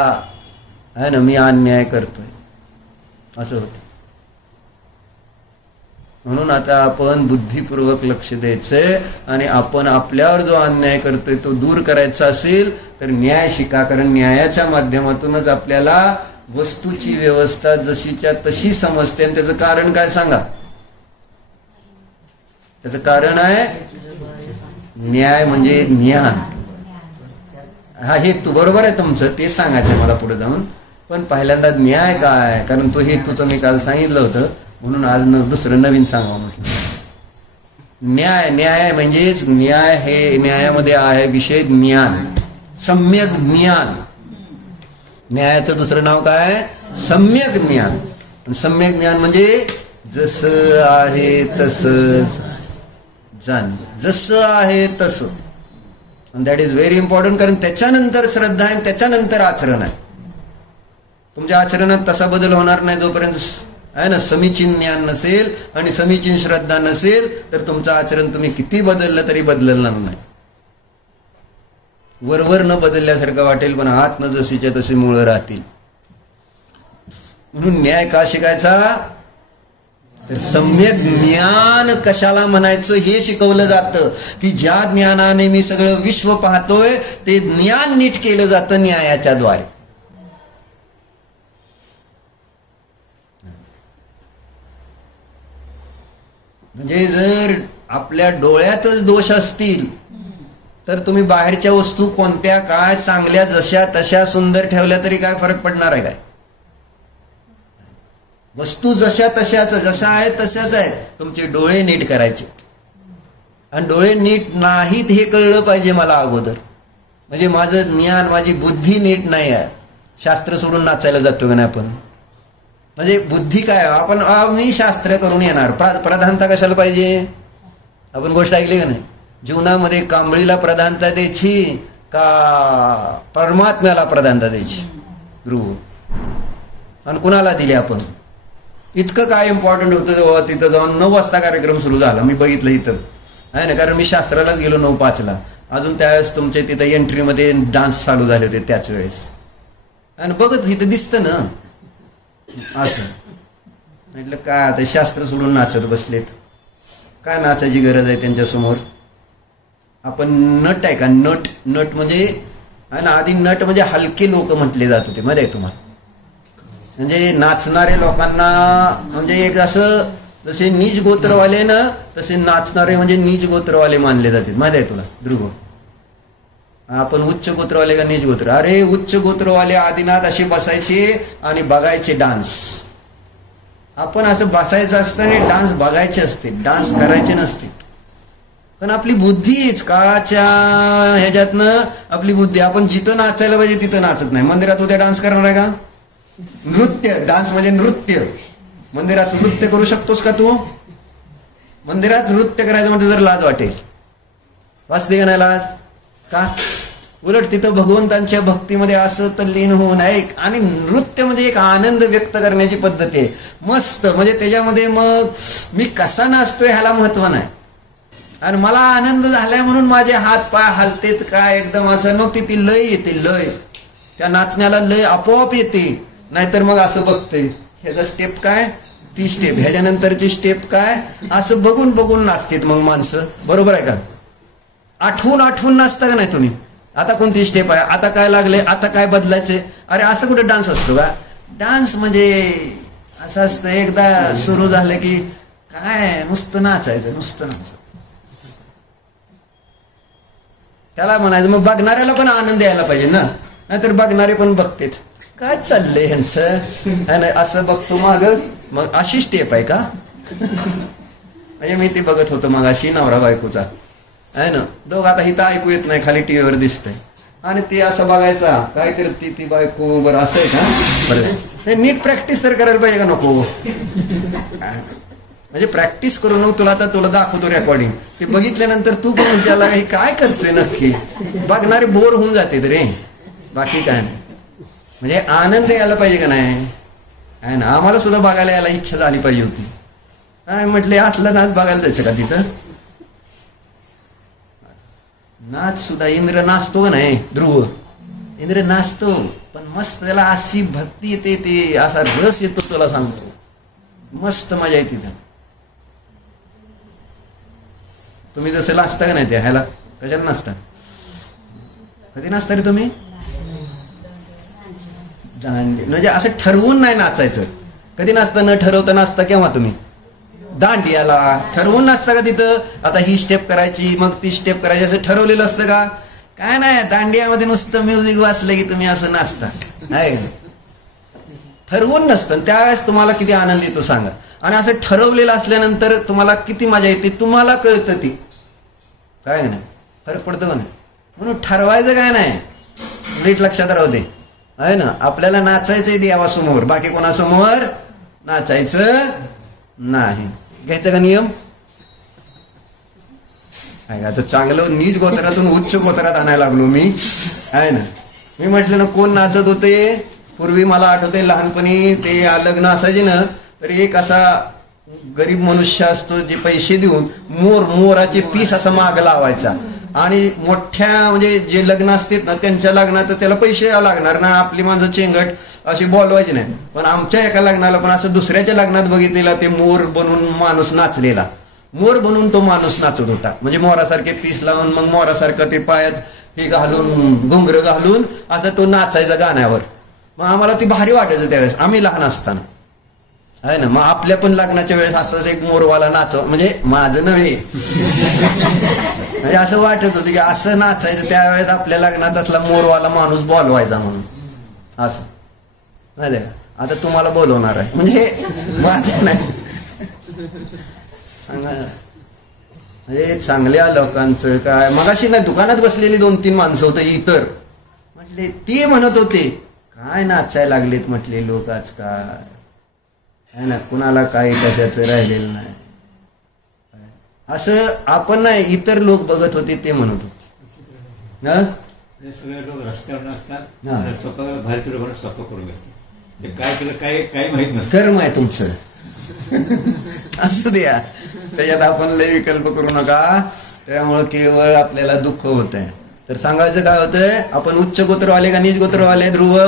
आहे ना मी अन्याय करतोय, असं होतं. म्हणून आता आपण बुद्धिपूर्वक लक्ष द्यायचंय, आणि आपण आपल्यावर जो अन्याय करतोय तो दूर करायचा असेल तर न्याय शिका. कारण न्यायाच्या माध्यमातूनच आपल्याला वस्तूची व्यवस्था जशीच्या तशी समजते. आणि त्याचं कारण काय सांगा? त्याचं कारण आहे न्याय म्हणजे ज्ञान. हा, हेतू बरोबर आहे तुमचं, ते सांगायचं मला पुढे जाऊन. पण पहिल्यांदा न्याय काय? कारण तो हेतूचं मी काल सांगितलं होतं, म्हणून आज दुसरं नवीन सांगावं म्हटलं. न्याय, न्याय म्हणजेच न्याय हे न्यायामध्ये आहे विषय ज्ञान, सम्यक ज्ञान. न्यायाचं दुसरं नाव काय? सम्यक ज्ञान. सम्यक ज्ञान म्हणजे जसं आहे तसं जाण, जसं आहे तसं. That is very important. कारण त्याच्यानंतर श्रद्धा आहे, त्याच्यानंतर आचरण आहे. तुमच्या आचरणात तसा बदल होणार नाही जोपर्यंत आहे ना समीचीन ज्ञान नसेल आणि समीचीन श्रद्धा नसेल, तर तुमचं आचरण तुम्ही किती बदललं तरी बदलणार नाही. वरवर न बदलल्यासारखं वाटेल, पण आत न जशीच्या तशी मुळं राहतील. म्हणून न्याय का शिकायचा? तर सम्यक ज्ञान कशाला म्हणायचं हे शिकवलं जातं, की ज्या ज्ञानाने मी सगळं विश्व पाहतोय ते ज्ञान नीट केलं जातं न्यायाच्या द्वारे. म्हणजे जर आपल्या डोळ्यातच दोष असतील तर तुम्ही बाहेरच्या वस्तू कोणत्या काय चांगल्या जशा तशा सुंदर ठेवल्या तरी काय फरक पडणार आहे काय? वस्तू जशा तशाच, जशा आहेत तशाच आहेत. तुमचे डोळे नीट करायचे, आणि डोळे नीट नाहीत हे कळलं पाहिजे मला अगोदर. म्हणजे माझं ज्ञान, माझी बुद्धी नीट नाही आहे. शास्त्र सोडून नाचायला जातो का नाही आपण? म्हणजे बुद्धी काय, आपण मी शास्त्र करून येणार. प्रधानता कशाला पाहिजे? आपण गोष्ट ऐकली का नाही? जीवनामध्ये कांबळीला प्रधानता द्यायची का परमात्म्याला प्रधानता द्यायची? ध्रुव. आणि कुणाला दिली आपण? इतकं काय इम्पॉर्टंट होतं तेव्हा तिथं जाऊन 9 वाजता कार्यक्रम सुरू झाला. मी बघितलं इथं आहे ना, कारण मी शास्त्रालाच गेलो 9:05 अजून त्यावेळेस तुमच्या तिथं एंट्रीमध्ये डान्स चालू झाले होते त्याच वेळेस. आणि बघत इथं दिसतं ना असं. म्हटलं काय आता शास्त्र सोडून नाचत बसलेत, काय नाचायची गरज आहे त्यांच्यासमोर? आपण नट आहे का? नट. नट म्हणजे आहे ना, आधी नट म्हणजे हलके लोक म्हटले जात होते माहिती आहे तुम्हाला. म्हणजे नाचणारे लोकांना म्हणजे एक असं जसे नीच गोत्रवाले ना, तसे नाचणारे म्हणजे नीच गोत्रवाले मानले जाते माहिती आहे तुला ध्रुव. आपण उच्च गोत्रवाले का नीच गोत्र? अरे उच्च गोत्रवाले आदिनाथ असे बसायचे आणि बघायचे डान्स. आपण असं बसायचं असतं आणि डान्स बघायचे असते, डान्स करायचे नसते. पण आपली बुद्धीच काळाच्या ह्याच्यातनं आपली बुद्धी, आपण जिथं नाचायला पाहिजे तिथं नाचत नाही. मंदिरात उद्या डान्स करणार आहे का? नृत्य. डान्स म्हणजे नृत्य. मंदिरात नृत्य करू शकतोस का तू? मंदिरात नृत्य करायचं म्हणजे जर लाज वाटेल. वाचते का नाही लाज? का? उलट तिथं भगवंतांच्या भक्तीमध्ये असं तल्लीन होऊन ऐक. आणि नृत्य म्हणजे एक आनंद व्यक्त करण्याची पद्धत आहे मस्त. म्हणजे त्याच्यामध्ये मग मी कसा नाचतोय ह्याला महत्व नाही, आणि मला आनंद झालाय म्हणून माझे हात पाय हलतेत काय एकदम असं. मग ती लय येते, लय त्या नाचण्याला लय आपोआप येते. नाहीतर मग असं बघते ह्याचा स्टेप काय, ती स्टेप, ह्याच्यानंतरची स्टेप काय, असं बघून बघून नाचतेत मग माणसं. बरोबर आहे का? आठवून आठवून नाचता का नाही तुम्ही? आता कोणती स्टेप आहे, आता काय लागले, आता काय बदलायचे? अरे असं कुठे डान्स असतो का? डान्स म्हणजे असं असतं, एकदा सुरू झालं की काय नुसतं नाचायचं, नुसतं नाचायचं. त्याला म्हणायचं. मग बघणाऱ्याला पण आनंद यायला पाहिजे ना, नाहीतर बघणारे पण बघतेत काय चाललंय ह्यांचं. असं बघतो माग, मग अशी स्टेप आहे का? म्हणजे मी ते बघत होतो मग अशी नवरा बायकोचा आहे ना, दोघ आता इथं ऐकू येत नाही, खाली टीव्हीवर दिसतंय. आणि ते असं बघायचा काय करते ती बायको, बरं असं आहे का? बरं नीट प्रॅक्टिस तर करायला पाहिजे का नको? म्हणजे प्रॅक्टिस करून तुला आता तुला दाखवतो रेकॉर्डिंग, ते बघितल्यानंतर तू पण त्याला हे काय करतोय नक्की. बघणारे बोर होऊन जाते रे, बाकी काय नाही. म्हणजे आनंद यायला पाहिजे का नाही आहे ना. आम्हाला सुद्धा बघायला यायला इच्छा झाली पाहिजे होती. काय म्हटले असला नाच बघायला जायचं का तिथं? नाच सुद्धा इंद्र नाचतो का नाही ध्रुव? इंद्र नाचतो, पण मस्त त्याला अशी भक्ती येते, ते असा रस येतो तुला सांगतो, मस्त मजा येते त्याला. तुम्ही जसं नाचता का नाही त्या ह्याला, कशाला नाचता? कधी नाचता रे तुम्ही? म्हणजे असं ठरवून नाही नाचायचं. कधी नाचता? न ठरवता नाचता केव्हा तुम्ही? दांडियाला ठरवून नाचता का तिथं? आता ही स्टेप करायची, मग ती स्टेप करायची, असं ठरवलेलं असतं का? काय नाही, दांडियामध्ये नुसतं म्युझिक वाजलं की तुम्ही असं नाचता आहे. ठरवून नसतं. त्यावेळेस तुम्हाला किती आनंद येतो सांगा. आणि असं ठरवलेलं असल्यानंतर तुम्हाला किती मजा येते तुम्हाला कळतं. ती काय नाही फरक पडतो का नाही? म्हणून ठरवायचं काय नाही, नीट लक्षात राहू दे आहे ना. आपल्याला नाचायचंय देवासमोर, बाकी कोणासमोर नाचायचं नाही. घ्यायचं का नियम? आता चांगलं नीच गोत्रातून उच्च गोत्रात आणायला लागलो मी आहे ना. मी म्हटलं ना कोण नाचत होते पूर्वी, मला आठवते लहानपणी ते लग्न असायचे ना, तर एक असा गरीब मनुष्य असतो जे पैसे देऊन मोराचे पीस असं माग लावायचा, आणि मोठ्या म्हणजे जे लग्न असतात ना त्यांच्या लग्नात तर त्याला पैसे लागणार ना, आपली माणसं चेंगट अशी बोलवायची नाही. पण आमच्या एका लग्नाला पण असं दुसऱ्याच्या लग्नात बघितलेला ते मोर बनून माणूस नाचलेला, मोर बनून तो माणूस नाचत होता. म्हणजे मोरासारखे पीस लावून मग मोरासारखं ते पायात हे घालून घुंगरं घालून असं तो नाचायचा गाण्यावर. मग आम्हाला ती भारी वाटायचं त्यावेळेस आम्ही लहान असताना आहे ना. मग आपल्या पण लग्नाच्या वेळेस असंच एक मोरवाला नाचव, म्हणजे माझं नव्हे म्हणजे असं वाटत होतं की असं नाचायचं त्यावेळेस आपल्या लग्नात असला मोरवाला माणूस बोलवायचा म्हणून असं नाही का. आता तुम्हाला बोलवणार आहे म्हणजे माझं नाही सांगा. म्हणजे चांगल्या लोकांचं काय मगाशी नाही दुकानात बसलेली 2-3 माणसं होतं इतर म्हटले, ते म्हणत होते काय नाचायला लागलेत म्हटले लोक आजकाल आहे ना, कुणाला काही कशाचं राहिलेलं नाही. असं आपण नाही इतर लोक बघत होते ते म्हणत होते ना. सगळे लोक रस्त्यावर हा. नसतात, स्वतःला बाहेरच्या लोकांना स्वतः करून घेतात. ते काय केलं काही माहित नसतं. कर्म आहे तुमचं असू द्या, त्याच्यात आपण लय विकल्प करू नका. त्यामुळं केवळ आपल्याला दुःख होत आहे. तर सांगायचं काय होतंय, आपण उच्च गोत्रवाले का नीच गोत्रवाले ध्रुव?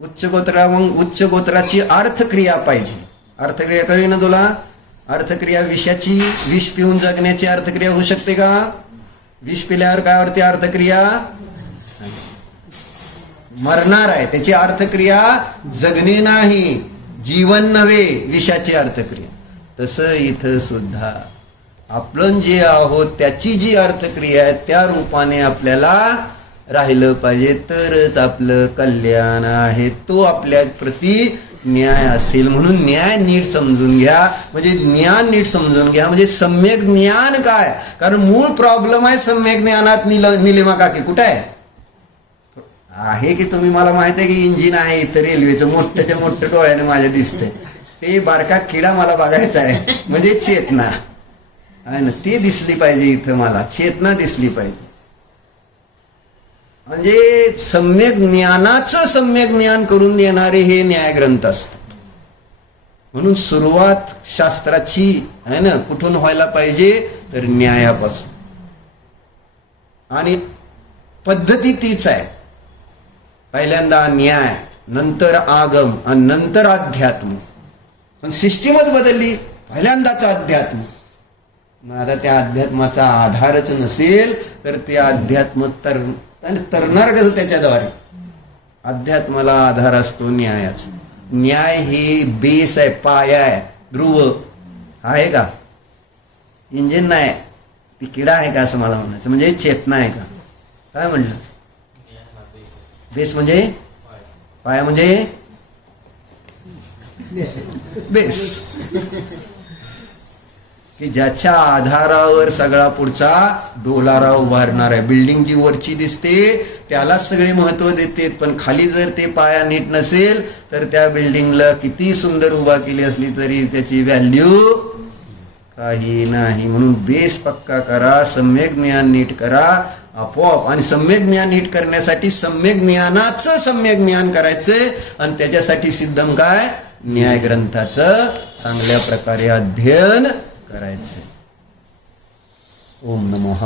उच्च गोत्रा. मग उच्च गोत्राची अर्थक्रिया पाहिजे. अर्थक्रिया कळली ना तुला? अर्थक्रिया विषाची, विष पिऊन जगण्याची अर्थक्रिया होऊ शकते का? विष पिल्यावर काय होते अर्थक्रिया? मरणार आहे, त्याची अर्थक्रिया जगणे नाही, जीवन नव्हे, विषाची अर्थक्रिया. तसं इथं सुद्धा आपण जे आहोत त्याची जी अर्थक्रिया आहे त्या रूपाने आपल्याला राहिलं पाहिजे, तरच आपलं कल्याण आहे. तो आपल्या प्रती न्याय असेल. म्हणून न्याय नीट समजून घ्या, म्हणजे ज्ञान नीट समजून घ्या. म्हणजे सम्यक ज्ञान काय, कारण मूळ प्रॉब्लेम आहे सम्यक ज्ञानात. निलिमा काकी कुठे आहे की तुम्ही? मला माहित आहे की इंजिन आहे इथं रेल्वेचं मोठ्याच्या मोठ्या डोळ्याने माझ्या दिसतंय. ते बारका किडा मला बघायचा आहे, म्हणजे चेतना आहे ना, ती दिसली पाहिजे इथं. मला चेतना दिसली पाहिजे. म्हणजे सम्यक ज्ञानाचं सम्यक ज्ञान करून देणारे हे न्यायग्रंथ असतात. म्हणून सुरुवात शास्त्राची आहे ना कुठून व्हायला पाहिजे, तर न्यायापासून. आणि पद्धती तीच आहे. पहिल्यांदा न्याय, नंतर आगम आणि नंतर अध्यात्म. पण सिस्टीमच बदलली, पहिल्यांदाच अध्यात्म. मग आता त्या अध्यात्माचा आधारच नसेल तर ते अध्यात्म तरणार कसं त्याच्याद्वारे? अध्यात्माला आधार असतो न्यायाचा. न्याय हे बेस आहे, पाया आहे. ध्रुव आहे का? इंजिन नाही, ती किडा आहे का असं मला म्हणायचं. म्हणजे चेतना आहे का? काय म्हणलं? बेस म्हणजे पाया म्हणजे बेस, की ज्याच्या आधारावर सगळा पुढचा डोलारा उभारणार आहे. बिल्डिंग जी वरची दिसते त्यालाच सगळे महत्व देते, पण खाली जर ते पाया नीट नसेल तर त्या बिल्डिंगला किती सुंदर उभा केली असली तरी त्याची व्हॅल्यू काही नाही. म्हणून बेस पक्का करा, सम्यक ज्ञान नीट करा आपोआप. आणि सम्यक ज्ञान नीट करण्यासाठी सम्यक ज्ञानाचं सम्यक ज्ञान करायचंय. आणि त्याच्यासाठी सिद्धम काय? न्याय ग्रंथाचं चांगल्या प्रकारे अध्ययन करायचं. ओम नमः.